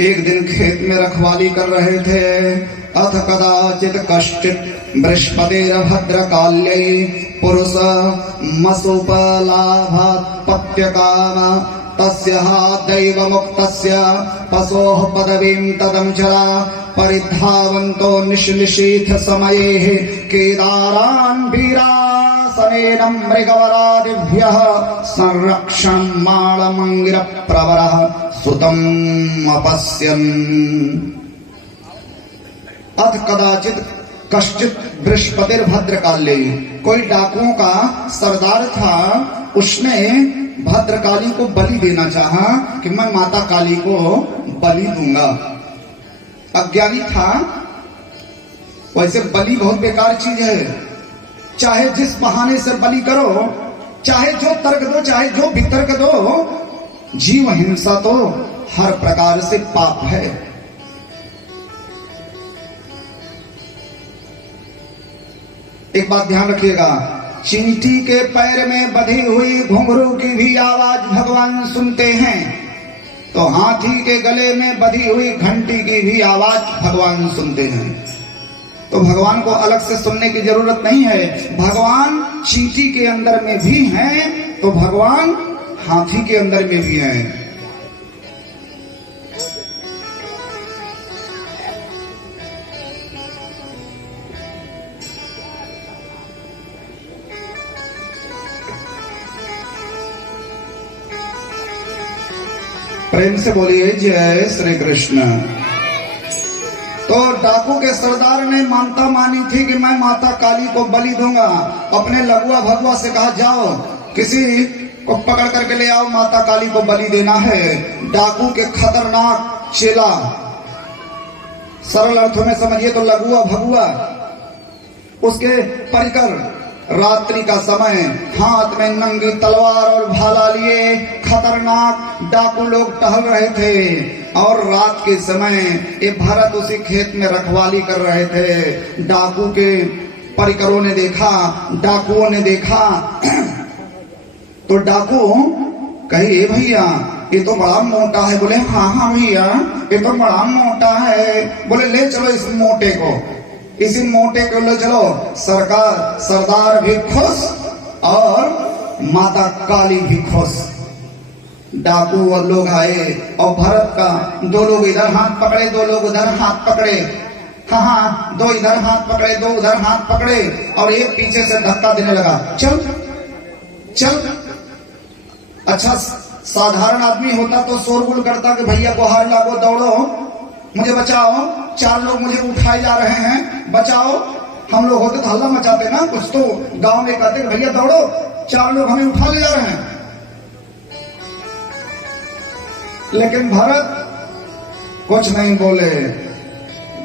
एक दिन खेत में रखवाली कर रहे थे। अथ कदाचित कश्चित बृहस्पतिर्भद्रकाल्यै पुरुष मसुपलाभात् पत्यकाम तस्य दैव मुक्तस्य पशोः पदवीं तदंचरा परिधावन्तो निशीथ समये केदारान् वीरासनेन मृगवरादिभ्यः संरक्षणं माळमंगिर प्रवरः सुतम् अपश्यन्। अथ कदाचित कश्चित बृहस्पतिर्भद्रकाल्यै, कोई डाकुओं का सरदार था, उसने भद्रकाली को बलि देना चाहा कि मैं माता काली को बलि दूंगा। अज्ञानी था। वैसे बलि बहुत बेकार चीज है, चाहे जिस बहाने से बलि करो, चाहे जो तर्क दो, चाहे जो वितर्क दो, जीव हिंसा तो हर प्रकार से पाप है। एक बात ध्यान रखिएगा, चींटी के पैर में बंधी हुई घुंघरू की भी आवाज भगवान सुनते हैं, तो हाथी के गले में बंधी हुई घंटी की भी आवाज भगवान सुनते हैं। तो भगवान को अलग से सुनने की जरूरत नहीं है। भगवान चींटी के अंदर में भी हैं, तो भगवान हाथी के अंदर में भी हैं। प्रेम से बोलिए जय श्री कृष्ण। तो डाकू के सरदार ने मानता मानी थी कि मैं माता काली को बलि दूंगा। अपने लघुआ भगवा से कहा जाओ किसी को पकड़ करके ले आओ, माता काली को बलि देना है। डाकू के खतरनाक चेला, सरल अर्थों में समझिए तो लघुआ भगुआ, उसके परिकर रात्रि का समय हाथ में नंगी तलवार और भाला लिए खतरनाक डाकू लोग टहल रहे थे। और रात के समय ये भरत उसी खेत में रखवाली कर रहे थे। डाकू के परिकरों ने देखा, डाकुओं ने देखा, तो डाकू कहे भैया ये तो बड़ा मोटा है। बोले हाँ हाँ भैया ये तो बड़ा मोटा है। बोले ले चलो इस मोटे को, इसी मोटे को ले चलो। सरदार भी खुश और माता काली भी खुश। डाकू और लोग आए और भरत का दो लोग इधर हाथ पकड़े, दो लोग उधर हाथ पकड़े। हाँ हाँ, दो इधर हाथ पकड़े, दो उधर हाथ पकड़े, और एक पीछे से धक्का देने लगा, चल चल। अच्छा, साधारण आदमी होता तो शोरगुल करता कि भैया गुहार लागो, दौड़ो, मुझे बचाओ, 4 लोग मुझे उठाए जा रहे हैं, बचाओ। हम लोग होते तो हल्ला मचाते ना, कुछ तो गांव में कहते भैया दौड़ो, 4 लोग हमें उठा ले जा रहे हैं। लेकिन भरत कुछ नहीं बोले।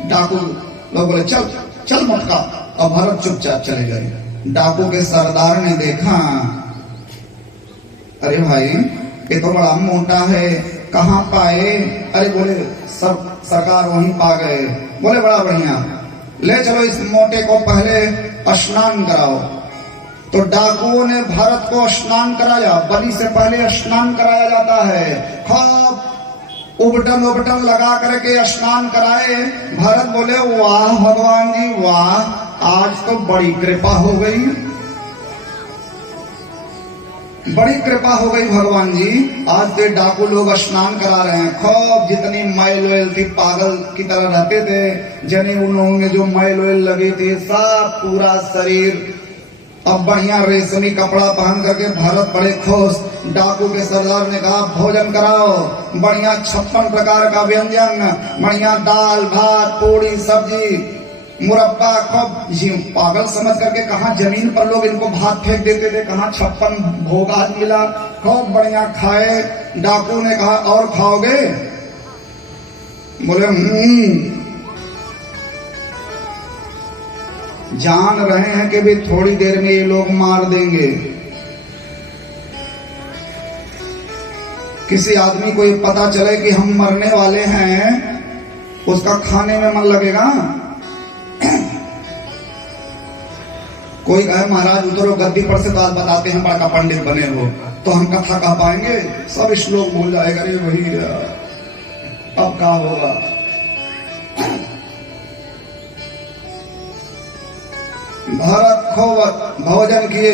डाकू लोग बोले चल चल मटका, और भरत चुपचाप चले गए। डाकू के सरदार ने देखा, अरे भाई ये तो बड़ा मोटा है, कहाँ पाए? अरे बोले सब सरकार वहीं पा गए। बोले बड़ा बढ़िया, ले चलो इस मोटे को पहले स्नान कराओ। तो डाकुओं ने भरत को स्नान कराया। बलि से पहले स्नान कराया जाता है। खूब उबटन उबटन लगा करके स्नान कराए। भरत बोले वाह भगवान जी वाह, आज तो बड़ी कृपा हो गई, बड़ी कृपा हो गई भगवान जी। आज तो डाकू लोग स्नान करा रहे हैं। खूब जितनी मैल वैल थी, पागल की तरह रहते थे, जने उन लोगों में जो मैल वैल लगे थे, सब पूरा शरीर अब बढ़िया रेशमी कपड़ा पहन करके भरत बड़े खुश। डाकू के सरदार ने कहा भोजन कराओ, बढ़िया 56 प्रकार का व्यंजन, बढ़िया दाल भात पूरी सब्जी मुरब्बा। खूब पागल समझ करके कहा जमीन पर लोग इनको भात फेंक देते थे, कहा 56 भोग आज मिला। खूब बढ़िया खाए। डाकू ने कहा और खाओगे? बोले जान रहे हैं कि भी थोड़ी देर में ये लोग मार देंगे। किसी आदमी को ये पता चले कि हम मरने वाले हैं, उसका खाने में मन लगेगा? कोई कहे महाराज उतरो गद्दी पर से, तो आज बताते हैं बड़ा पंडित बने हो, तो हम कथा कह पाएंगे? सब श्लोक भूल जाएगा। रे वही अब क्या होगा? भरत खूब भोजन किए।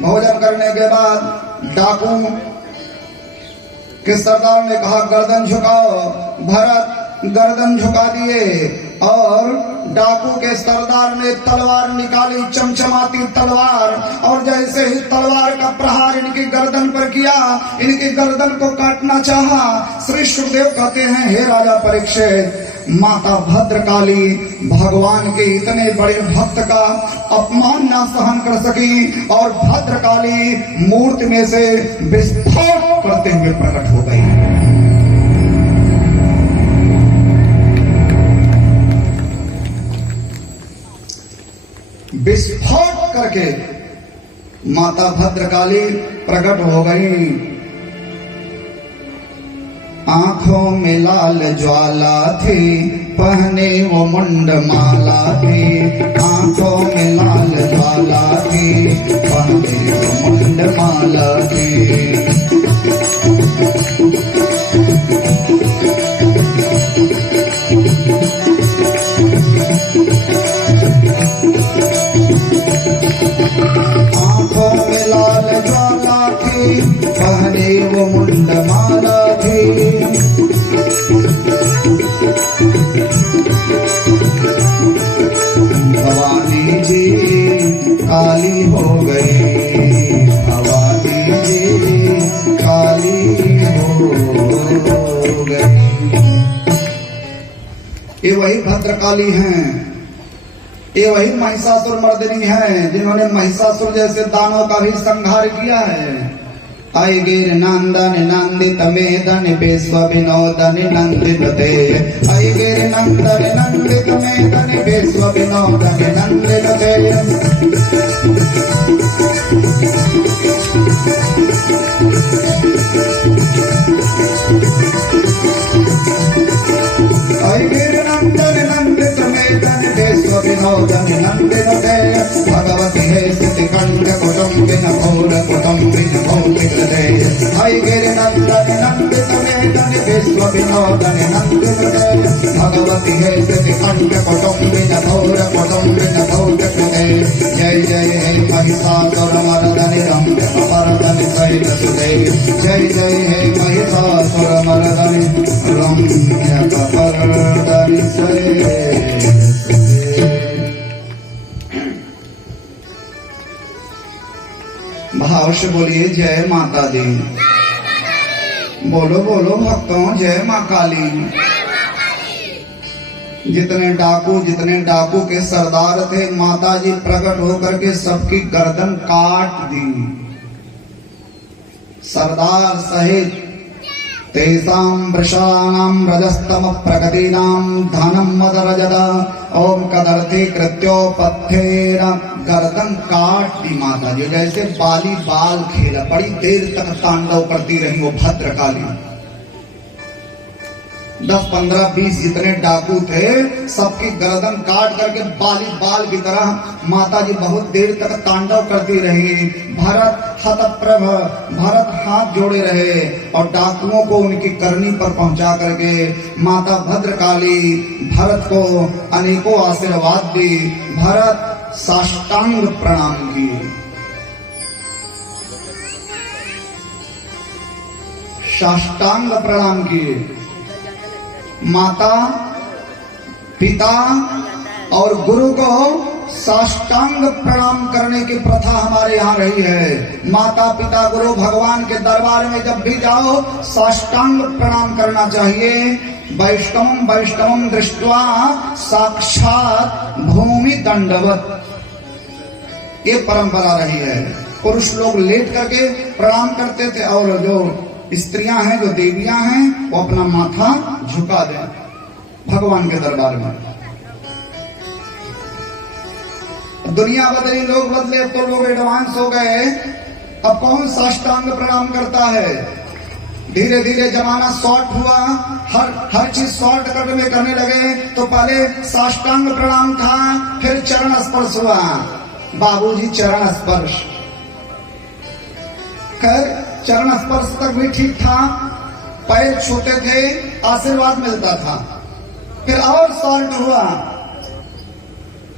भोजन करने के बाद डाकू के सरदार ने कहा गर्दन झुकाओ। भरत गर्दन झुका दिए और डाकू के सरदार ने तलवार निकाली, चमचमाती तलवार, और जैसे ही तलवार का प्रहार इनकी गर्दन पर किया, इनकी गर्दन को काटना चाहा। श्री सुखदेव कहते हैं हे राजा परीक्षित, माता भद्रकाली भगवान के इतने बड़े भक्त का अपमान ना सहन कर सकी और भद्रकाली मूर्ति में से विस्फोट करते हुए प्रकट हो गई। विस्फोट करके माता भद्रकाली प्रकट हो गई। आंखों में लाल ज्वाला थी, पहने वो मुंड माला थी। आंखों में लाल ज्वाला थी, पहने वो मुंड माला थी। आंखों में लाल ज्वाला थी, पहने वो मुंड माला थी। भवानी जी काली हो गई, भवानी जी काली हो गई। ये वही भद्रकाली हैं, ये वही महिषासुर मर्दिनी है, जिन्होंने महिषासुर जैसे दानों का भी संहार किया है। आई गिर नंदन नंदित मेदन विश्व विनोदन नंदित ते। आई गिर नंदन नंदित मेदन विश्व विनोदन नंदित ते। आई गिर नंदन नंदित मेदन विश्व विनोदन नंदित ते। भगवती है स्थिति कंठ कुटुम्बिन भौर कुटुम्बिन भौतिक दे। आई गिर नंदन नंदित मेदन विश्व विनोदन नंदित दे। भगवती है स्थिति कंठ कुटुम्बिन भौर कुटुम्बिन भौतिक दे। जय जय हे महिषासुर मर्दनि रम्यकपर्दनि शैलसुते। जय जय हे महिषासुर मर्दनि रम्यकपर्दनि शैलसुते। भाव से बोलिए जय माता दी। बोलो बोलो भक्तों जय माँ काली। जितने डाकू के सरदार थे, माता जी प्रकट होकर के सबकी गर्दन काट दी। सरदार सहित तेषां वृषाणां रजस्तम प्रगतीनां धनं मद रजद ओम कदर्थे कृत्योपत्थेर, गर्दन काट दी माता जी। जैसे बाली बाल खेला, बड़ी देर तक तांडव करती रही वो भद्रकाली। 10, 15, 20 जितने डाकू थे सबकी गर्दन काट करके बाली बाल की तरह माता जी बहुत देर तक तांडव करती रही। भरत हतप्रभ, भरत हाथ जोड़े रहे और डाकुओं को उनकी करनी पर पहुंचा करके माता भद्रकाली भरत को अनेकों आशीर्वाद दी। भरत साष्टांग प्रणाम किए। साष्टांग प्रणाम किए। माता, पिता और गुरु को साष्टांग प्रणाम करने की प्रथा हमारे यहाँ रही है। माता, पिता, गुरु, भगवान के दरबार में जब भी जाओ साष्टांग प्रणाम करना चाहिए। वैष्णवं वैष्णवं दृष्ट्वा साक्षात भूमि दंडवत, ये परंपरा रही है। पुरुष लोग लेट करके प्रणाम करते थे और जो स्त्रियां हैं, जो देवियां हैं, वो अपना माथा झुका दें भगवान के दरबार में। दुनिया बदली, लोग बदले, तो लोग एडवांस हो गए। अब कौन साष्टांग प्रणाम करता है? धीरे धीरे जमाना शॉर्ट हुआ, हर चीज शॉर्ट करने लगे। तो पहले साष्टांग प्रणाम था, फिर चरण स्पर्श हुआ। बाबूजी चरण स्पर्श, खैर चरण स्पर्श तक भी ठीक था, पैर छूते थे, आशीर्वाद मिलता था। फिर और शॉर्ट हुआ,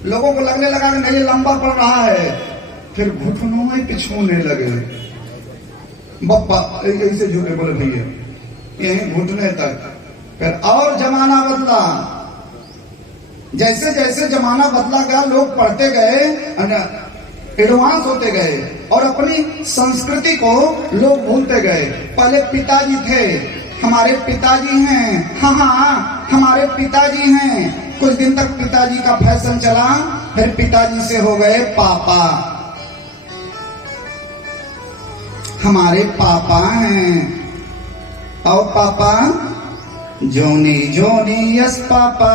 लोगों को लगने लगा कि नहीं लंबा पड़ रहा है, फिर घुटनों में पिछूने लगे। बप्पा ऐसे झूठे बोले भैया, यही घुटने तक। फिर और जमाना बदला। जैसे जैसे जमाना बदला गया, लोग पढ़ते गए, एडवांस होते गए और अपनी संस्कृति को लोग भूलते गए। पहले पिताजी थे, हमारे पिताजी हैं, हाँ हमारे पिताजी हैं। कुछ दिन तक पिताजी का फैशन चला, फिर पिताजी से हो गए पापा, हमारे पापा हैं। और पापा Johnny Johnny yes papa,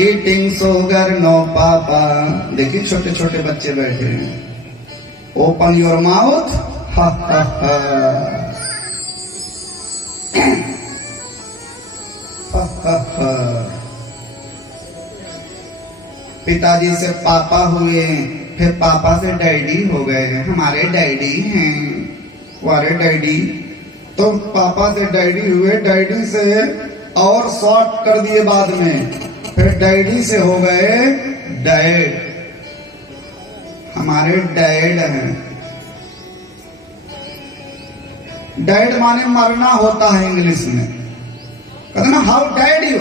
eating sugar no papa. देखिए छोटे छोटे बच्चे बैठे हैं। ओपन योर माउथ, हा हा हा, हा हा हा। पिताजी से पापा हुए, फिर पापा से डैडी हो गए, हमारे डैडी हैं, हमारे डैडी। तो पापा से डैडी हुए, डैडी से और शॉर्ट कर दिए बाद में, फिर डैडी से हो गए डैड, हमारे डैड हैं। डैड माने मरना होता है इंग्लिश में, कहते ना हाउ डैड यू।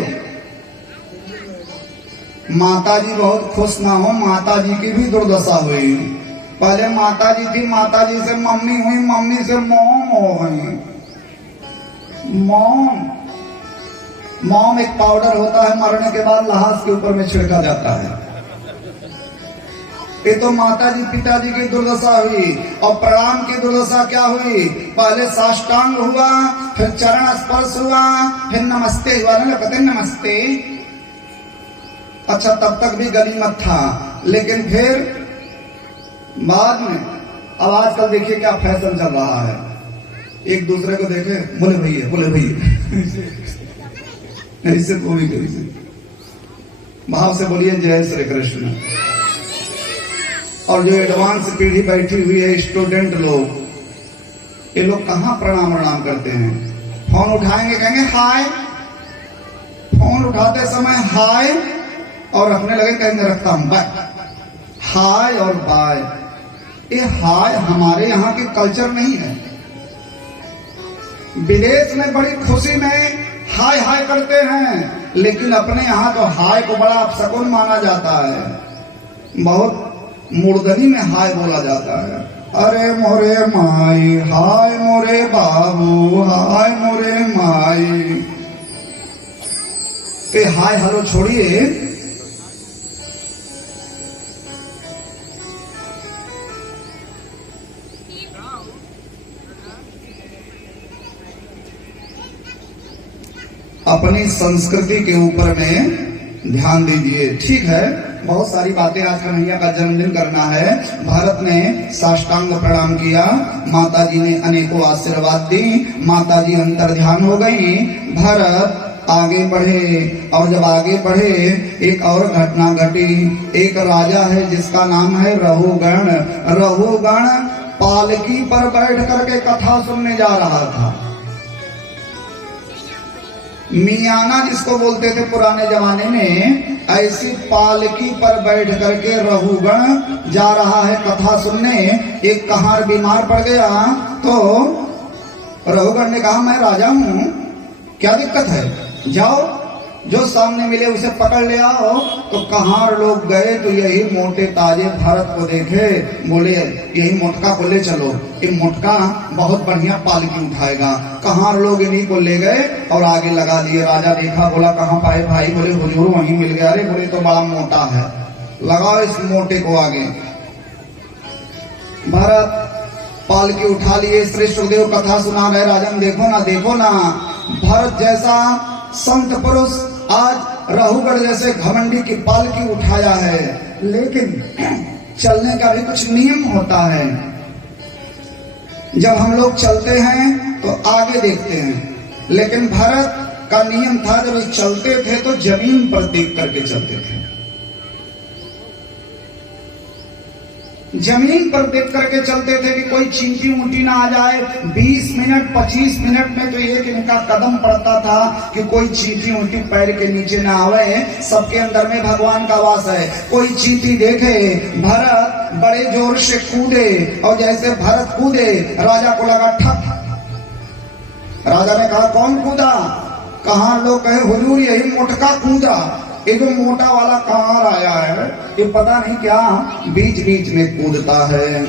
माता जी बहुत खुश ना हो, माता जी की भी दुर्दशा हुई। पहले माता जी थी, माता जी से मम्मी हुई, मम्मी से मॉम हो गई। मॉम एक पाउडर होता है, मरने के बाद लाश के ऊपर में छिड़का जाता है। ये तो माता जी पिताजी की दुर्दशा हुई। और प्रणाम की दुर्दशा क्या हुई? पहले साष्टांग हुआ, फिर चरण स्पर्श हुआ, फिर नमस्ते हुआ। ना कहते नमस्ते। अच्छा तब तक भी गनीमत था, लेकिन फिर बाद में, अब आजकल देखिए क्या फैशन चल रहा है। एक दूसरे को देखे, बोले भैया, बोले भैया, ऐसे कोई कैसे भाव से बोलिए जय श्री कृष्ण। और जो एडवांस पीढ़ी बैठी हुई है, स्टूडेंट लोग, ये लोग कहाँ प्रणाम प्रणाम करते हैं? फोन उठाएंगे, कहेंगे हाय, फोन उठाते समय हाय, और रखने लगे कहेंगे रखता हूं बाय। हाय और बाय, ये हाय हमारे यहाँ की कल्चर नहीं है। विदेश में बड़ी खुशी में हाय हाय करते हैं, लेकिन अपने यहाँ तो हाय को बड़ा अपशकुन माना जाता है। बहुत मुर्दनी में हाय बोला जाता है। अरे मोरे माई, हाय मोरे बाबू, हाय मोरे माई। पे हाय हेलो छोड़िए, अपनी संस्कृति के ऊपर में ध्यान दीजिए। ठीक है, बहुत सारी बातें, आज कन्हैया का जन्मदिन करना है। भारत ने साष्टांग प्रणाम किया, माता जी ने अनेकों आशीर्वाद दी, माता जी अंतर ध्यान हो गई, भारत आगे बढ़े। और जब आगे बढ़े एक और घटना घटी। एक राजा है जिसका नाम है रहुगण। रहुगण पालकी पर बैठ करके कथा सुनने जा रहा था। मियाना जिसको बोलते थे पुराने जमाने में, ऐसी पालकी पर बैठ करके रहुगण जा रहा है कथा सुनने। एक कहार बीमार पड़ गया तो रहुगण ने कहा मैं राजा हूं, क्या दिक्कत है, जाओ जो सामने मिले उसे पकड़ ले आओ। तो कहार लोग गए तो यही मोटे ताजे भारत को देखे, बोले यही मोटका को ले चलो, ये मोटका बहुत बढ़िया पालकी उठाएगा। कहार लोग इन्हीं को ले गए और आगे लगा दिए। राजा देखा, बोला कहाँ पाए भाई, बोले हुजूर वहीं मिल गया। अरे बोले तो बड़ा मोटा है, लगाओ इस मोटे को आगे। भारत पालकी उठा लिए, श्री सुखदेव कथा सुना रहे। राजन देखो ना, देखो ना, भारत जैसा संत पुरुष आज रहुगढ़ जैसे घमंडी की पालकी उठाया है। लेकिन चलने का भी कुछ नियम होता है। जब हम लोग चलते हैं तो आगे देखते हैं, लेकिन भारत का नियम था जब चलते थे तो जमीन पर देख करके चलते थे। जमीन पर देख करके चलते थे कि कोई चींटी ऊंटी ना आ जाए। 20 मिनट 25 मिनट में तो एक इनका कदम पड़ता था कि कोई चींटी ऊंटी पैर के नीचे ना आवे। सबके अंदर में भगवान का वास है। कोई चींटी देखे, भरत बड़े जोर से कूदे और जैसे भरत कूदे राजा को लगा ठक। राजा ने कहा कौन कूदा? कहा लोग कहे हुजूर यही मोटका कूदा। ये जो मोटा वाला कहां आया है, ये पता नहीं क्या बीच बीच में कूदता है।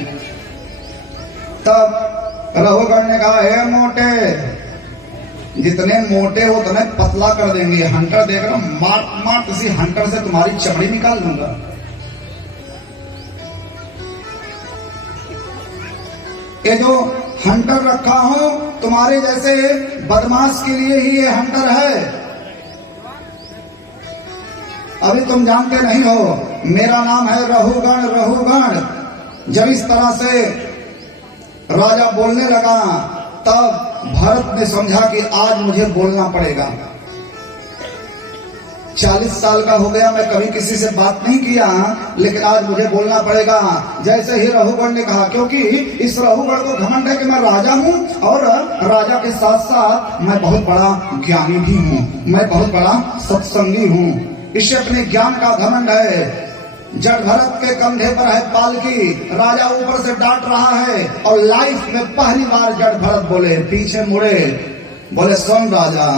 तब रहुगढ़ ने कहा हे मोटे, जितने मोटे हो उतने पतला कर देंगे। हंटर देख रहा, मार मार किसी हंटर से तुम्हारी चमड़ी निकाल दूंगा। ये जो हंटर रखा हूं तुम्हारे जैसे बदमाश के लिए ही ये हंटर है। अभी तुम जानते नहीं हो, मेरा नाम है रहुगण। रहुगण जब इस तरह से राजा बोलने लगा तब भरत ने समझा कि आज मुझे बोलना पड़ेगा। 40 साल का हो गया, मैं कभी किसी से बात नहीं किया, लेकिन आज मुझे बोलना पड़ेगा। जैसे ही रहुगढ़ ने कहा, क्योंकि इस रहुगढ़ को घमंड है कि मैं राजा हूं और राजा के साथ साथ मैं बहुत बड़ा ज्ञानी भी हूं, मैं बहुत बड़ा सत्संगी हूं। इसे अपने ज्ञान का घमंड है। जड़ भरत के कंधे पर है पालकी, राजा ऊपर से डांट रहा है और लाइफ में पहली बार जड़ भरत बोले, पीछे मुड़े, बोले सुन राजा,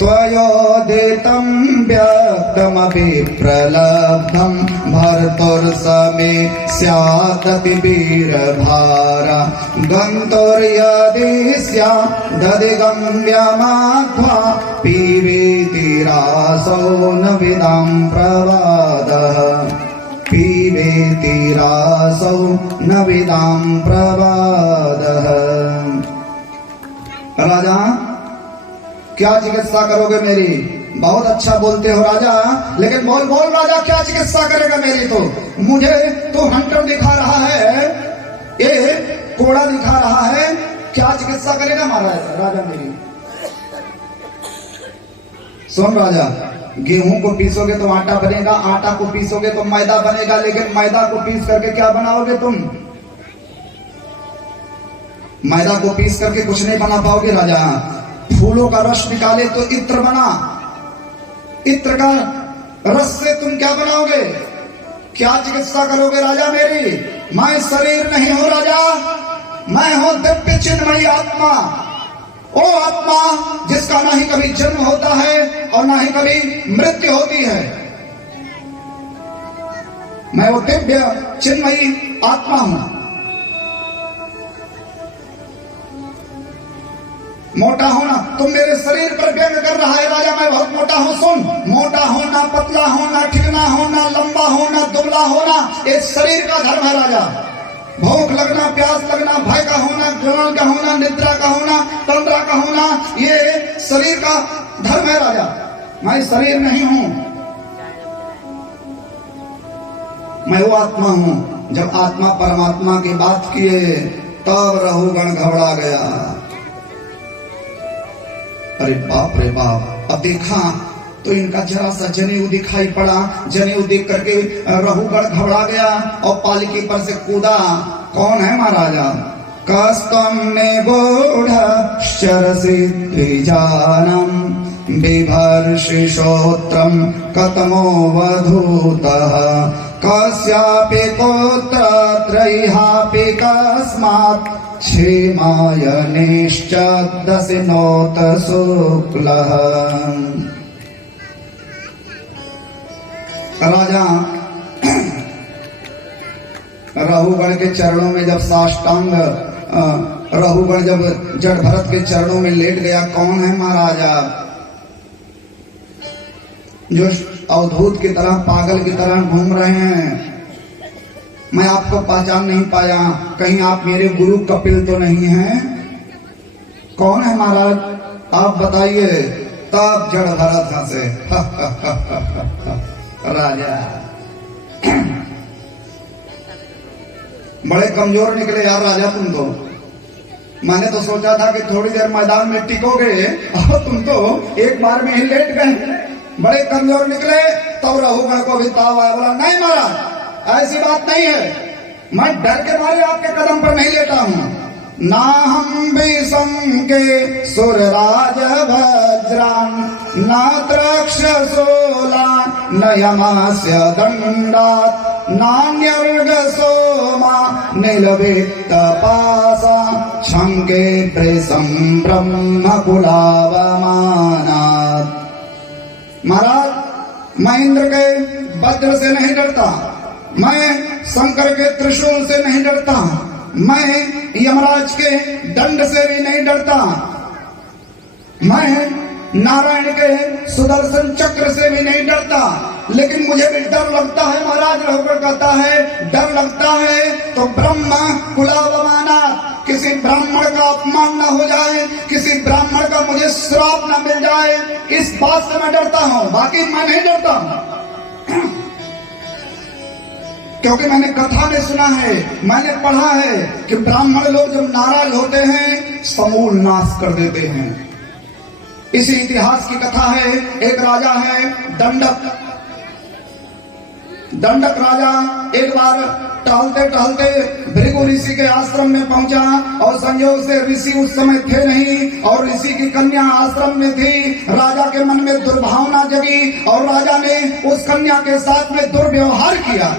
त्वयोदितं व्यक्तमपि प्रलब्धं भर्तुर्समे स्यादपि वीरभारा गन्तुर्यदि स्यादधिगम्यमाध्वा पीबेति रासो न विदां प्रवादः पीबेति रासो न विदां प्रवादः। राजा क्या चिकित्सा करोगे मेरी? बहुत अच्छा बोलते हो राजा, लेकिन बोल बोल राजा क्या चिकित्सा करेगा मेरी? तो मुझे तो हंटर दिखा रहा है, ये कोड़ा दिखा रहा है, क्या चिकित्सा करेगा महाराज राजा मेरी? सुन राजा, गेहूं को पीसोगे तो आटा बनेगा, आटा को पीसोगे तो मैदा बनेगा, लेकिन मैदा को पीस करके क्या बनाओगे तुम? मैदा को पीस करके कुछ नहीं बना पाओगे राजा। फूलों का रस निकाले तो इत्र बना, इत्र का रस से तुम क्या बनाओगे? क्या चिकित्सा करोगे राजा मेरी? मैं शरीर नहीं हूं राजा, मैं हूं दिव्य चिन्मयी आत्मा। ओ आत्मा जिसका ना ही कभी जन्म होता है और ना ही कभी मृत्यु होती है। मैं वो दिव्य चिन्मयी आत्मा हूं। मोटा होना, तुम मेरे शरीर पर व्यंग कर रहा है राजा, मैं बहुत मोटा हूँ। सुन, मोटा होना, पतला होना, ठिकना होना, लंबा होना, दुबला होना, ये शरीर का धर्म है राजा। भूख लगना, प्यास लगना, भय का होना, ग्रहण का होना, निद्रा का होना, तंद्रा का होना, ये शरीर का धर्म है राजा। मैं शरीर नहीं हूं, मैं वो आत्मा हूं। जब आत्मा परमात्मा की बात किए तब रहुगण घबरा गया। अरे बाप रे बाप। अब देखा तो इनका जरा सा जनेऊ दिखाई पड़ा। जनेऊ देख करके रहुगण घबरा गया और पालकी पर से कूदा। कौन है महाराजा? कस्तम ने बोढ़ शरसिद्धिजानम बिभर्षिषोत्रम कतमो वधूतः कस्यापि पुत्र त्रयीहापि कस्मात् क्षेमाय निश्चद्दसिनोत शुक्लः। राजा रहुगण के चरणों में जब साष्टांग, रहुगण जब जड़ भरत के चरणों में लेट गया। कौन है महाराजा? जो अवधूत की तरह, पागल की तरह घूम रहे हैं। मैं आपको पहचान नहीं पाया, कहीं आप मेरे गुरु कपिल तो नहीं हैं? कौन है महाराज, आप बताइए। तब जड़ भरत हंसे। राजा बड़े कमजोर निकले यार राजा तुम तो। मैंने तो सोचा था कि थोड़ी देर मैदान में टिकोगे और तुम तो एक बार में ही लेट गए। बड़े कमजोर निकले। तब रहुगण को भी ताव आया। बोला नहीं महाराज, ऐसी बात नहीं है, मैं डर के मारे आपके कदम पर नहीं लेटा हूं। ना हम विसंके सुरराज वज्रान ना त्रक्षसोलान न यमास्य दंडात नान्यर्ग सोमा नीलवित्त पासा शंके प्रेसम ब्रह्म कुलावमानात्। महाराज, मैं इंद्र के वज्र से नहीं डरता, मैं शंकर के त्रिशूल से नहीं डरता, मैं यमराज के दंड से भी नहीं डरता, मैं नारायण के सुदर्शन चक्र से भी नहीं डरता। लेकिन मुझे भी डर लगता है महाराज। रहुगण कहता है डर लगता है तो ब्रह्म कुलावमानात्, किसी ब्राह्मण का अपमान न हो जाए, किसी ब्राह्मण का मुझे श्राप न मिल जाए, इस बात से मैं डरता हूं। बाकी मैं नहीं डरता हूं, क्योंकि मैंने कथा में सुना है, मैंने पढ़ा है कि ब्राह्मण लोग जब नाराज होते हैं समूल नाश कर देते हैं। इसी इतिहास की कथा है। एक राजा है दंडक। दंडक राजा एक बार टहलते टहलते भृगु ऋषि के आश्रम में पहुंचा और संयोग से ऋषि उस समय थे नहीं और ऋषि की कन्या आश्रम में थी। राजा के मन में दुर्भावना जगी और राजा ने उस कन्या के साथ में दुर्व्यवहार किया।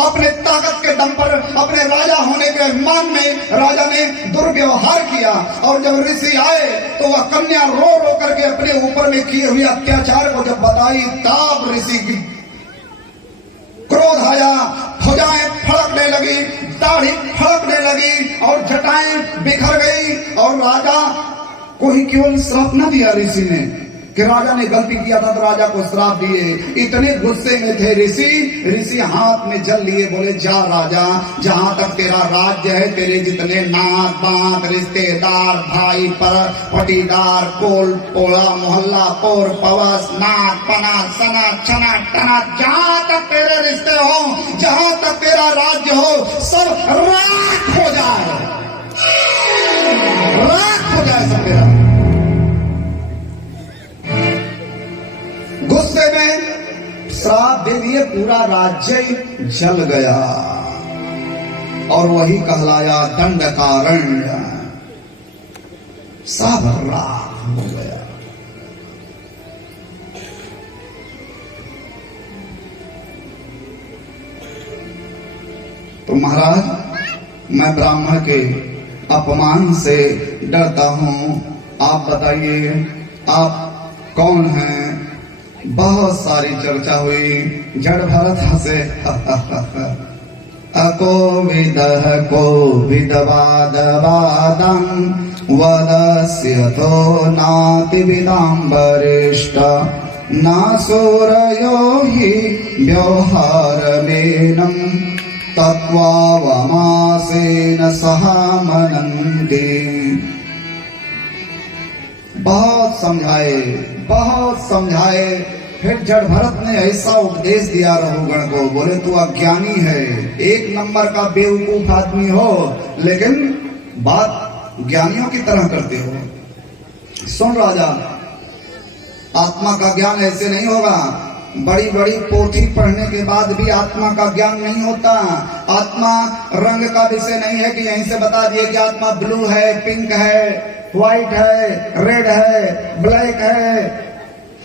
अपने ताकत के दम पर, अपने राजा होने के मान में राजा ने दुर्व्यवहार किया। और जब ऋषि आए तो वह कन्या रो रो करके अपने ऊपर में किए हुए अत्याचार को जब बताई, तब ऋषि की क्रोध आया, भुजाएं फड़कने लगी, दाढ़ी फड़कने लगी और जटाएं बिखर गई। और राजा को ही केवल श्राप न दिया ऋषि ने कि राजा ने गलती किया था तो राजा को श्राप दिए। इतने गुस्से में थे ऋषि। ऋषि हाथ में जल लिए, बोले जा राजा, जहां तक तेरा राज्य है, तेरे जितने नात बात रिश्तेदार भाई पर पटीदार कोल पोला मोहल्ला पोर पवस नात पना सना छना टना, जहां तक तेरे रिश्ते हो, जहां तक तेरा राज्य हो, सब राख हो जाए, राख हो जाए सब तेरा। गुस्से में श्राप दे दिए, पूरा राज्य जल गया और वही कहलाया दंडकारण्य। सब राख हो गया। तो महाराज, मैं ब्राह्मण के अपमान से डरता हूं। आप बताइए आप कौन हैं? बहुत सारी चर्चा हुई। जड़ भरत हंसे। अको विदह को विदवाद वादं वदस्यतो नातिविदाम्बरिष्ट न सूरयो हि व्यवहारमेनं तत्त्वावमासेन सह मनन्ति। बहुत समझाए, फिर जड़ भरत ने ऐसा उपदेश दिया रघुगण को, बोले तू अज्ञानी है, एक नंबर का बेवकूफ आदमी हो, लेकिन बात ज्ञानियों की तरह करते हो। सुन राजा, आत्मा का ज्ञान ऐसे नहीं होगा। बड़ी बड़ी पोथी पढ़ने के बाद भी आत्मा का ज्ञान नहीं होता। आत्मा रंग का विषय नहीं है कि यहीं से बता दिए कि आत्मा ब्लू है, पिंक है, व्हाइट है, रेड है, ब्लैक है,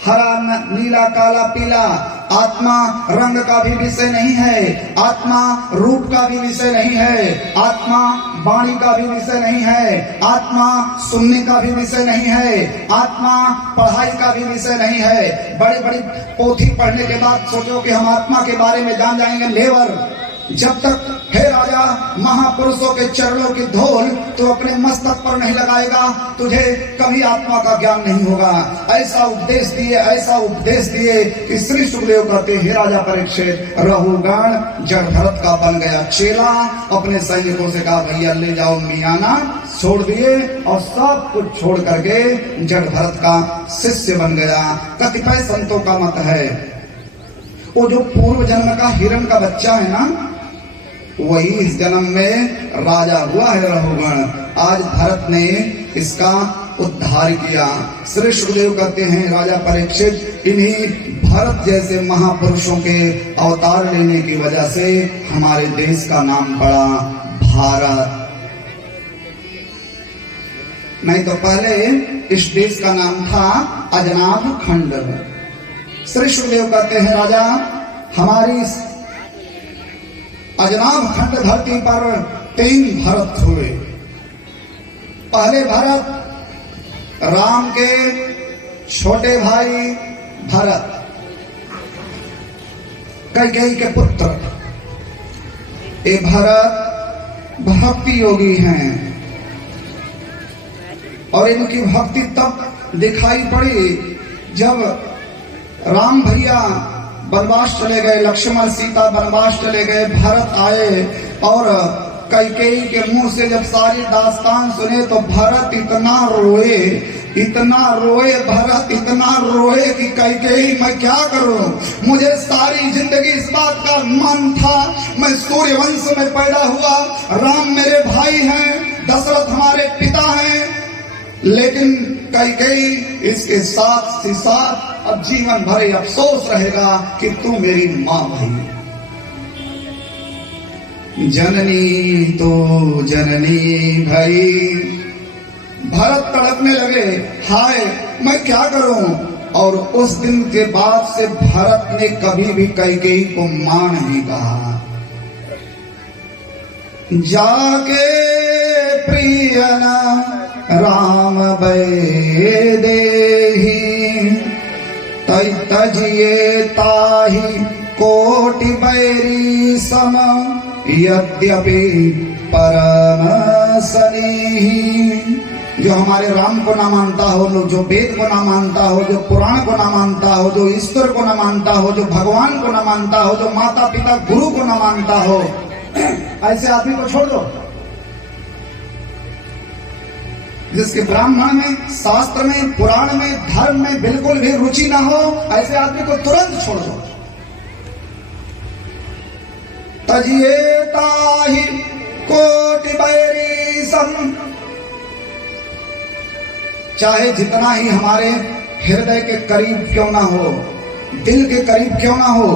हरा, नीला, काला, पीला। आत्मा रंग का भी विषय नहीं है, आत्मा रूप का भी विषय नहीं है, आत्मा वाणी का भी विषय नहीं है, आत्मा सुनने का भी विषय नहीं है, आत्मा पढ़ाई का भी विषय नहीं है। बड़ी बड़ी पोथी पढ़ने के बाद सोचो कि हम आत्मा के बारे में जान जाएंगे, नेवर। जब तक हे राजा महापुरुषों के चरणों की धूल तो अपने मस्तक पर नहीं लगाएगा, तुझे कभी आत्मा का ज्ञान नहीं होगा। ऐसा उपदेश दिए कि श्री सुखदेव कहते, हे राजा परीक्षित, रघुगण जड़ भरत का बन गया चेला। अपने सैनिकों से कहा, भैया ले जाओ मियाना, छोड़ दिए और सब कुछ छोड़ करके जड़ भरत का शिष्य बन गया। कतिपय संतों का मत है वो जो पूर्व जन्म का हिरण का बच्चा है ना, वही इस जन्म में राजा हुआ है रघुगण। आज भरत ने इसका उद्धार किया। श्री सुखदेव कहते हैं, राजा परीक्षित, इन्हीं भरत जैसे महापुरुषों के अवतार लेने की वजह से हमारे देश का नाम पड़ा भारत। नहीं तो पहले इस देश का नाम था अजनाभ खंड। श्री सुखदेव कहते हैं, राजा हमारी अजनाभ खंड धरती पर 3 भरत हुए। पहले भरत राम के छोटे भाई भरत, कैकेयी के पुत्र। ये भरत भक्ति योगी हैं और इनकी भक्ति तब दिखाई पड़ी जब राम भैया वनवास चले गए, लक्ष्मण सीता वनवास चले गए, भरत आए और कैकेयी के मुंह से जब सारी दास्तान सुने तो भरत इतना रोए भरत इतना रोए कि कैकेयी मैं क्या करूं, मुझे सारी जिंदगी इस बात का मन था, मैं सूर्य वंश में पैदा हुआ, राम मेरे भाई हैं, दशरथ हमारे पिता हैं, लेकिन कैकेयी इसके साथ अब जीवन भर अफसोस रहेगा कि तू मेरी मां भाई। जननी तो जननी भाई। भरत तड़पने लगे, हाय मैं क्या करूं। और उस दिन के बाद से भरत ने कभी भी कैकेयी को मां नहीं कहा। जाके प्रियना राम वैदेही तजिए ताहि कोटि बैरी सम यद्यपि परम सनेही। जो हमारे राम को ना मानता हो, जो वेद को ना मानता हो, जो पुराण को ना मानता हो, जो ईश्वर को ना मानता हो, जो भगवान को ना मानता हो, जो माता पिता गुरु को ना मानता हो, ऐसे आदमी को छोड़ दो। जिसके ब्राह्मण में, शास्त्र में, पुराण में, धर्म में बिल्कुल भी रुचि ना हो, ऐसे आदमी को तुरंत छोड़ दो। तजिए ताहि कोटि बैरी सम, चाहे जितना ही हमारे हृदय के करीब क्यों ना हो, दिल के करीब क्यों ना हो,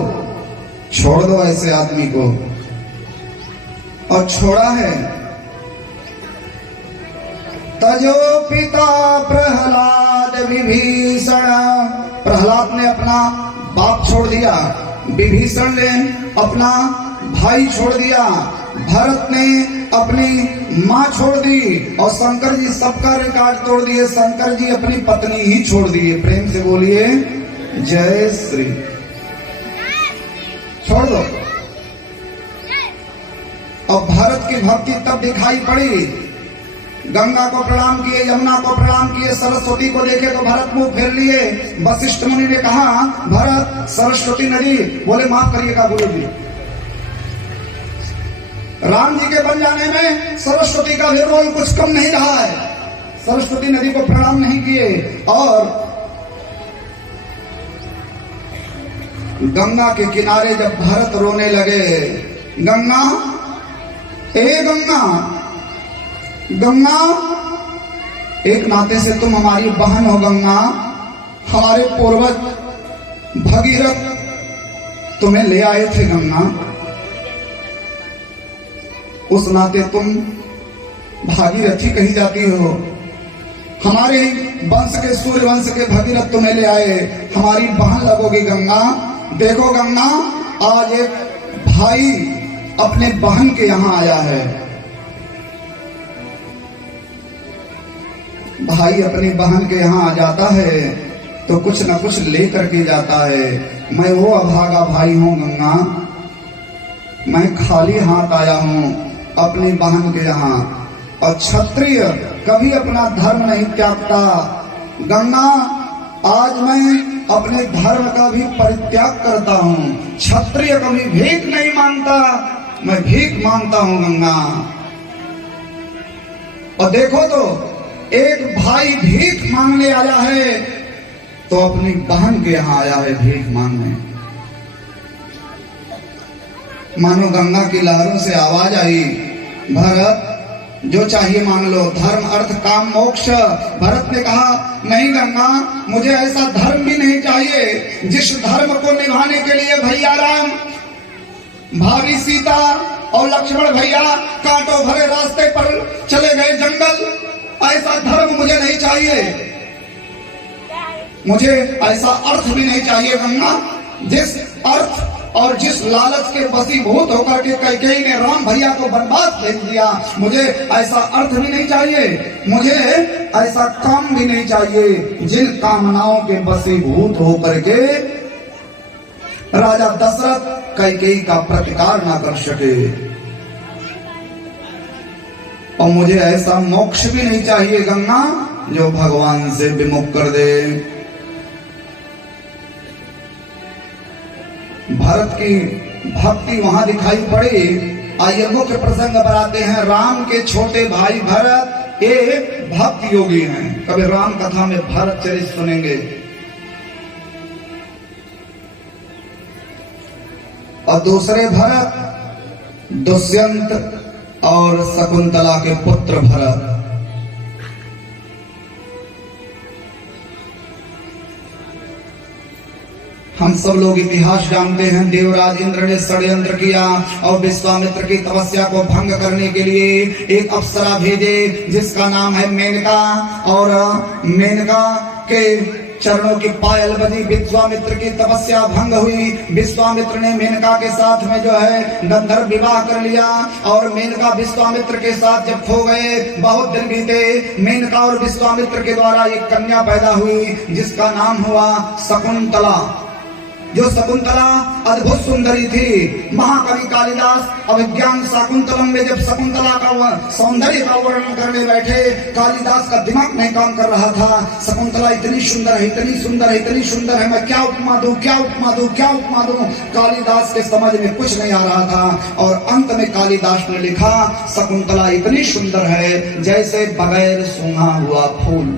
छोड़ दो ऐसे आदमी को। और छोड़ा है। तजो पिता प्रहलाद विभीषण, प्रहलाद ने अपना बाप छोड़ दिया, विभीषण ने अपना भाई छोड़ दिया, भरत ने अपनी माँ छोड़ दी और शंकर जी सबका रिकॉर्ड तोड़ दिए। शंकर जी अपनी पत्नी ही छोड़ दिए। प्रेम से बोलिए जय श्री। छोड़ दो। और भारत की भक्ति तब दिखाई पड़ी गंगा को प्रणाम किए, यमुना को प्रणाम किए, सरस्वती को देखे तो भरत मुंह फेर लिए। वशिष्ठ मुनि ने कहा, भरत सरस्वती नदी, बोले माफ करिएगा गुरु जी, राम जी के बन जाने में सरस्वती का भी रोल कुछ कम नहीं रहा है। सरस्वती नदी को प्रणाम नहीं किए और गंगा के किनारे जब भरत रोने लगे, गंगा, ए गंगा, गंगा, एक नाते से तुम हमारी बहन हो गंगा, हमारे पूर्वज भगीरथ तुम्हें ले आए थे गंगा, उस नाते तुम भागीरथी कही जाती हो। हमारे वंश के, सूर्य वंश के भगीरथ तुम्हें ले आए, हमारी बहन लगोगी गंगा। देखो गंगा, आज एक भाई अपने बहन के यहाँ आया है, भाई अपनी बहन के यहाँ आ जाता है तो कुछ न कुछ लेकर के जाता है। मैं वो अभागा भाई हूँ गंगा, मैं खाली हाथ आया हूँ अपनी बहन के यहाँ, और क्षत्रिय कभी अपना धर्म नहीं त्यागता। गंगा, आज मैं अपने धर्म का भी परित्याग करता हूँ, क्षत्रिय कभी भीख नहीं मांगता, मैं भीख मांगता हूँ गंगा। और देखो तो एक भाई भीख मांगने आया है तो अपनी बहन के यहाँ आया है भीख मांगने। मानो गंगा की लहरों से आवाज आई, भरत जो चाहिए मांग लो, धर्म अर्थ काम मोक्ष। भरत ने कहा, नहीं गंगा, मुझे ऐसा धर्म भी नहीं चाहिए जिस धर्म को निभाने के लिए भैया राम, भाभी सीता और लक्ष्मण भैया कांटों भरे रास्ते पर चले गए जंगल। ऐसा धर्म मुझे नहीं चाहिए, मुझे ऐसा अर्थ भी नहीं चाहिए गंगा जिस अर्थ और जिस लालच के वशीभूत होकर के कैकेयी ने राम भैया को वनवास भेज दिया, मुझे ऐसा अर्थ भी नहीं चाहिए, मुझे ऐसा काम भी नहीं चाहिए जिन कामनाओं के वशीभूत होकर के राजा दशरथ कैकेयी का प्रतिकार ना कर सके, और मुझे ऐसा मोक्ष भी नहीं चाहिए गंगा जो भगवान से विमुख कर दे। भरत की भक्ति वहां दिखाई पड़ी। आइए मुख्य प्रसंग पर आते हैं। राम के छोटे भाई भरत एक भक्त योगी हैं। कभी राम कथा में भरत चरित्र सुनेंगे। और दूसरे भरत दुष्यंत और शकुंतला के पुत्र भरत। हम सब लोग इतिहास जानते हैं। देवराज इंद्र ने षड्यंत्र किया और विश्वामित्र की तपस्या को भंग करने के लिए एक अप्सरा भेजे जिसका नाम है मेनका, और मेनका के चरणों की पायल बजी, विश्वामित्र की तपस्या भंग हुई। विश्वामित्र ने मेनका के साथ में जो है गंधर्व विवाह कर लिया, और मेनका विश्वामित्र के साथ जब खो गए, बहुत दिन बीते। मेनका और विश्वामित्र के द्वारा एक कन्या पैदा हुई जिसका नाम हुआ शकुंतला। जो शकुंतला अद्भुत सुंदरी थी। महाकवि कालिदास अभिज्ञान शाकुंतलम में जब शकुंतला का सौंदर्य का वर्णन करने बैठे, कालिदास का दिमाग नहीं काम कर रहा था। शकुंतला इतनी सुंदर है, इतनी सुंदर है, इतनी सुंदर है, मैं क्या उपमा दूं, क्या उपमा दूं, क्या उपमा दूं। कालिदास के समझ में कुछ नहीं आ रहा था, और अंत में कालिदास ने लिखा, शकुंतला इतनी सुंदर है जैसे बगैर सूंघा हुआ फूल।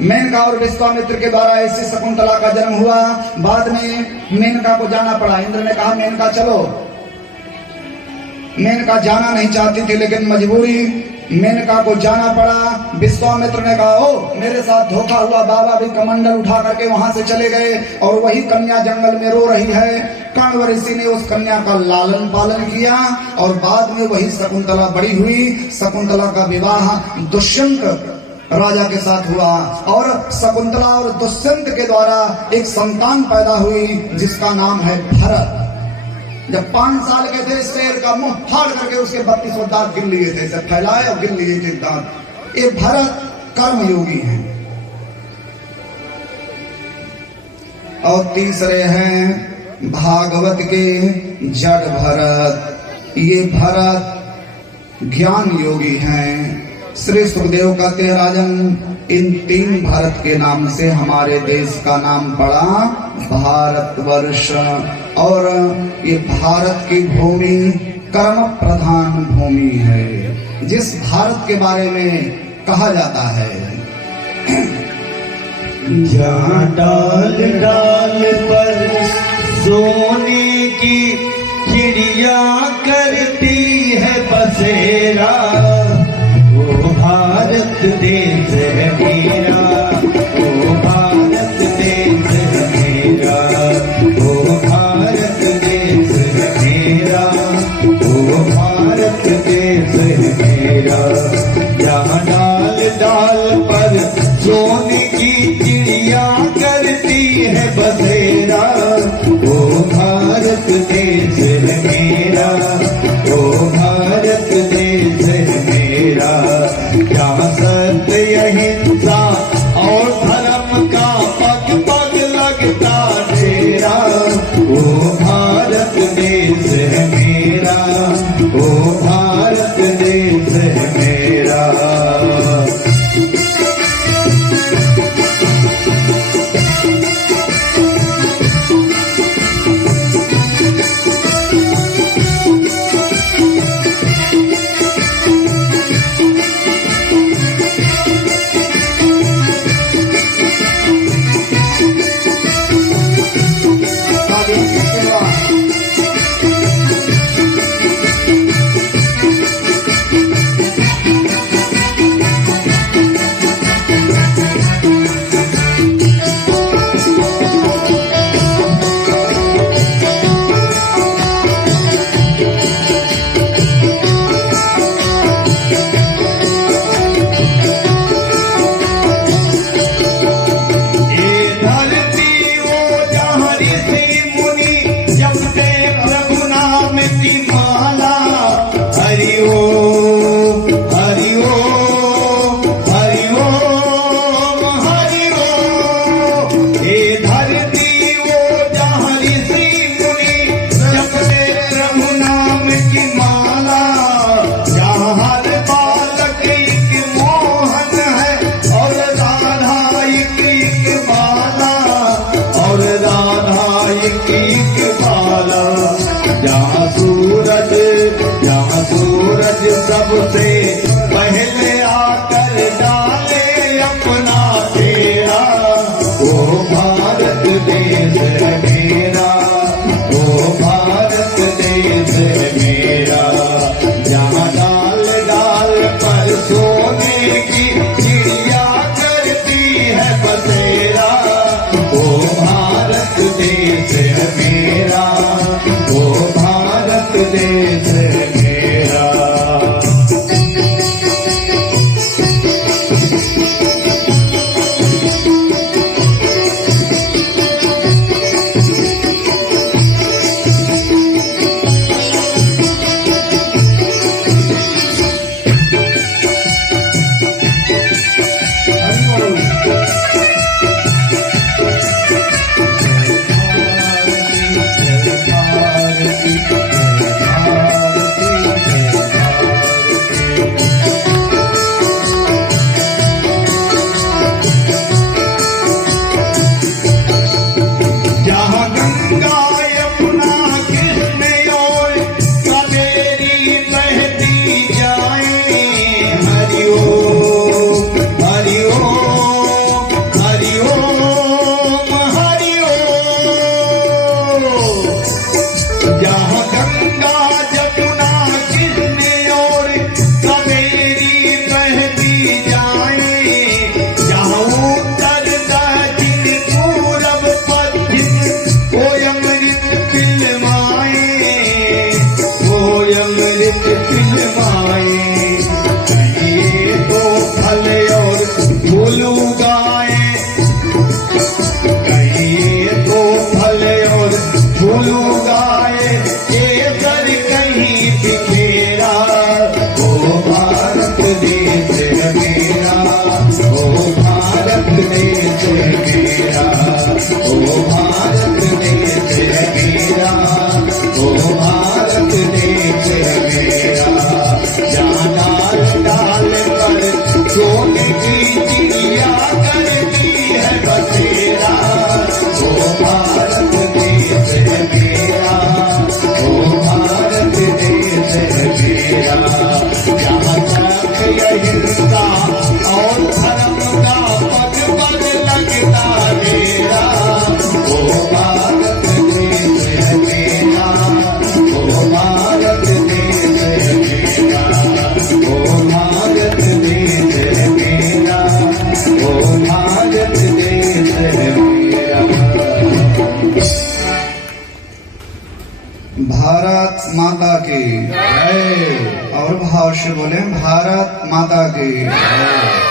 मेनका और विश्वामित्र के द्वारा ऐसी शकुंतला का जन्म हुआ। बाद में मेनका को जाना पड़ा। इंद्र ने कहा, मेनका चलो। मेनका जाना नहीं चाहती थी, लेकिन मजबूरी मेनका को जाना पड़ा। विश्वामित्र ने कहा, ओ मेरे साथ धोखा हुआ। बाबा भी कमंडल उठा करके वहां से चले गए, और वही कन्या जंगल में रो रही है। कण्व ऋषि ने उस कन्या का लालन पालन किया, और बाद में वही शकुंतला बड़ी हुई। शकुंतला का विवाह दुष्यंत राजा के साथ हुआ, और शकुंतला और दुष्यंत के द्वारा एक संतान पैदा हुई जिसका नाम है भरत। जब 5 साल के थे, शेर का मुंह फाड़ करके उसके 32 दांत गिन लिए थे, सब फैलाए और गिन लिए थे दांत। ये भरत कर्मयोगी हैं। और तीसरे हैं भागवत के जड़ भरत। ये भरत ज्ञान योगी हैं। श्री सुखदेव कहते हैं राजन, इन 3 भरत के नाम से हमारे देश का नाम पड़ा भारतवर्ष। और ये भारत की भूमि कर्म प्रधान भूमि है। जिस भारत के बारे में कहा जाता है, जहाँ डाल डाल पर सोने की चिड़िया करती है बसेरा, वो भारत देश है मेरा, वो भारत देश है मेरा, वो भारत देश है मेरा, वो भारत देश है मेरा। जहाँ डाल डाल पर सोने की चिड़िया करती है बसेरा, वो भारत देश है मेरा, वो भारत देश है मेरा। जहाँ सत्य अहिंसा और धर्म का पग पग लगता डेरा, वो भारत देश है मेरा, वो भारत देश है मेरा। सबसे पहले आकर डाले अपना डेरा, वो भारत देश है मेरा, वो भारत देश है मेरा। जहाँ डाल डाल पर सोने की चिड़िया करती है बसेरा, वो भारत देश है मेरा, वो भारत देश है मेरा। भारत माता की जय और भाव से बोले भारत माता की जय।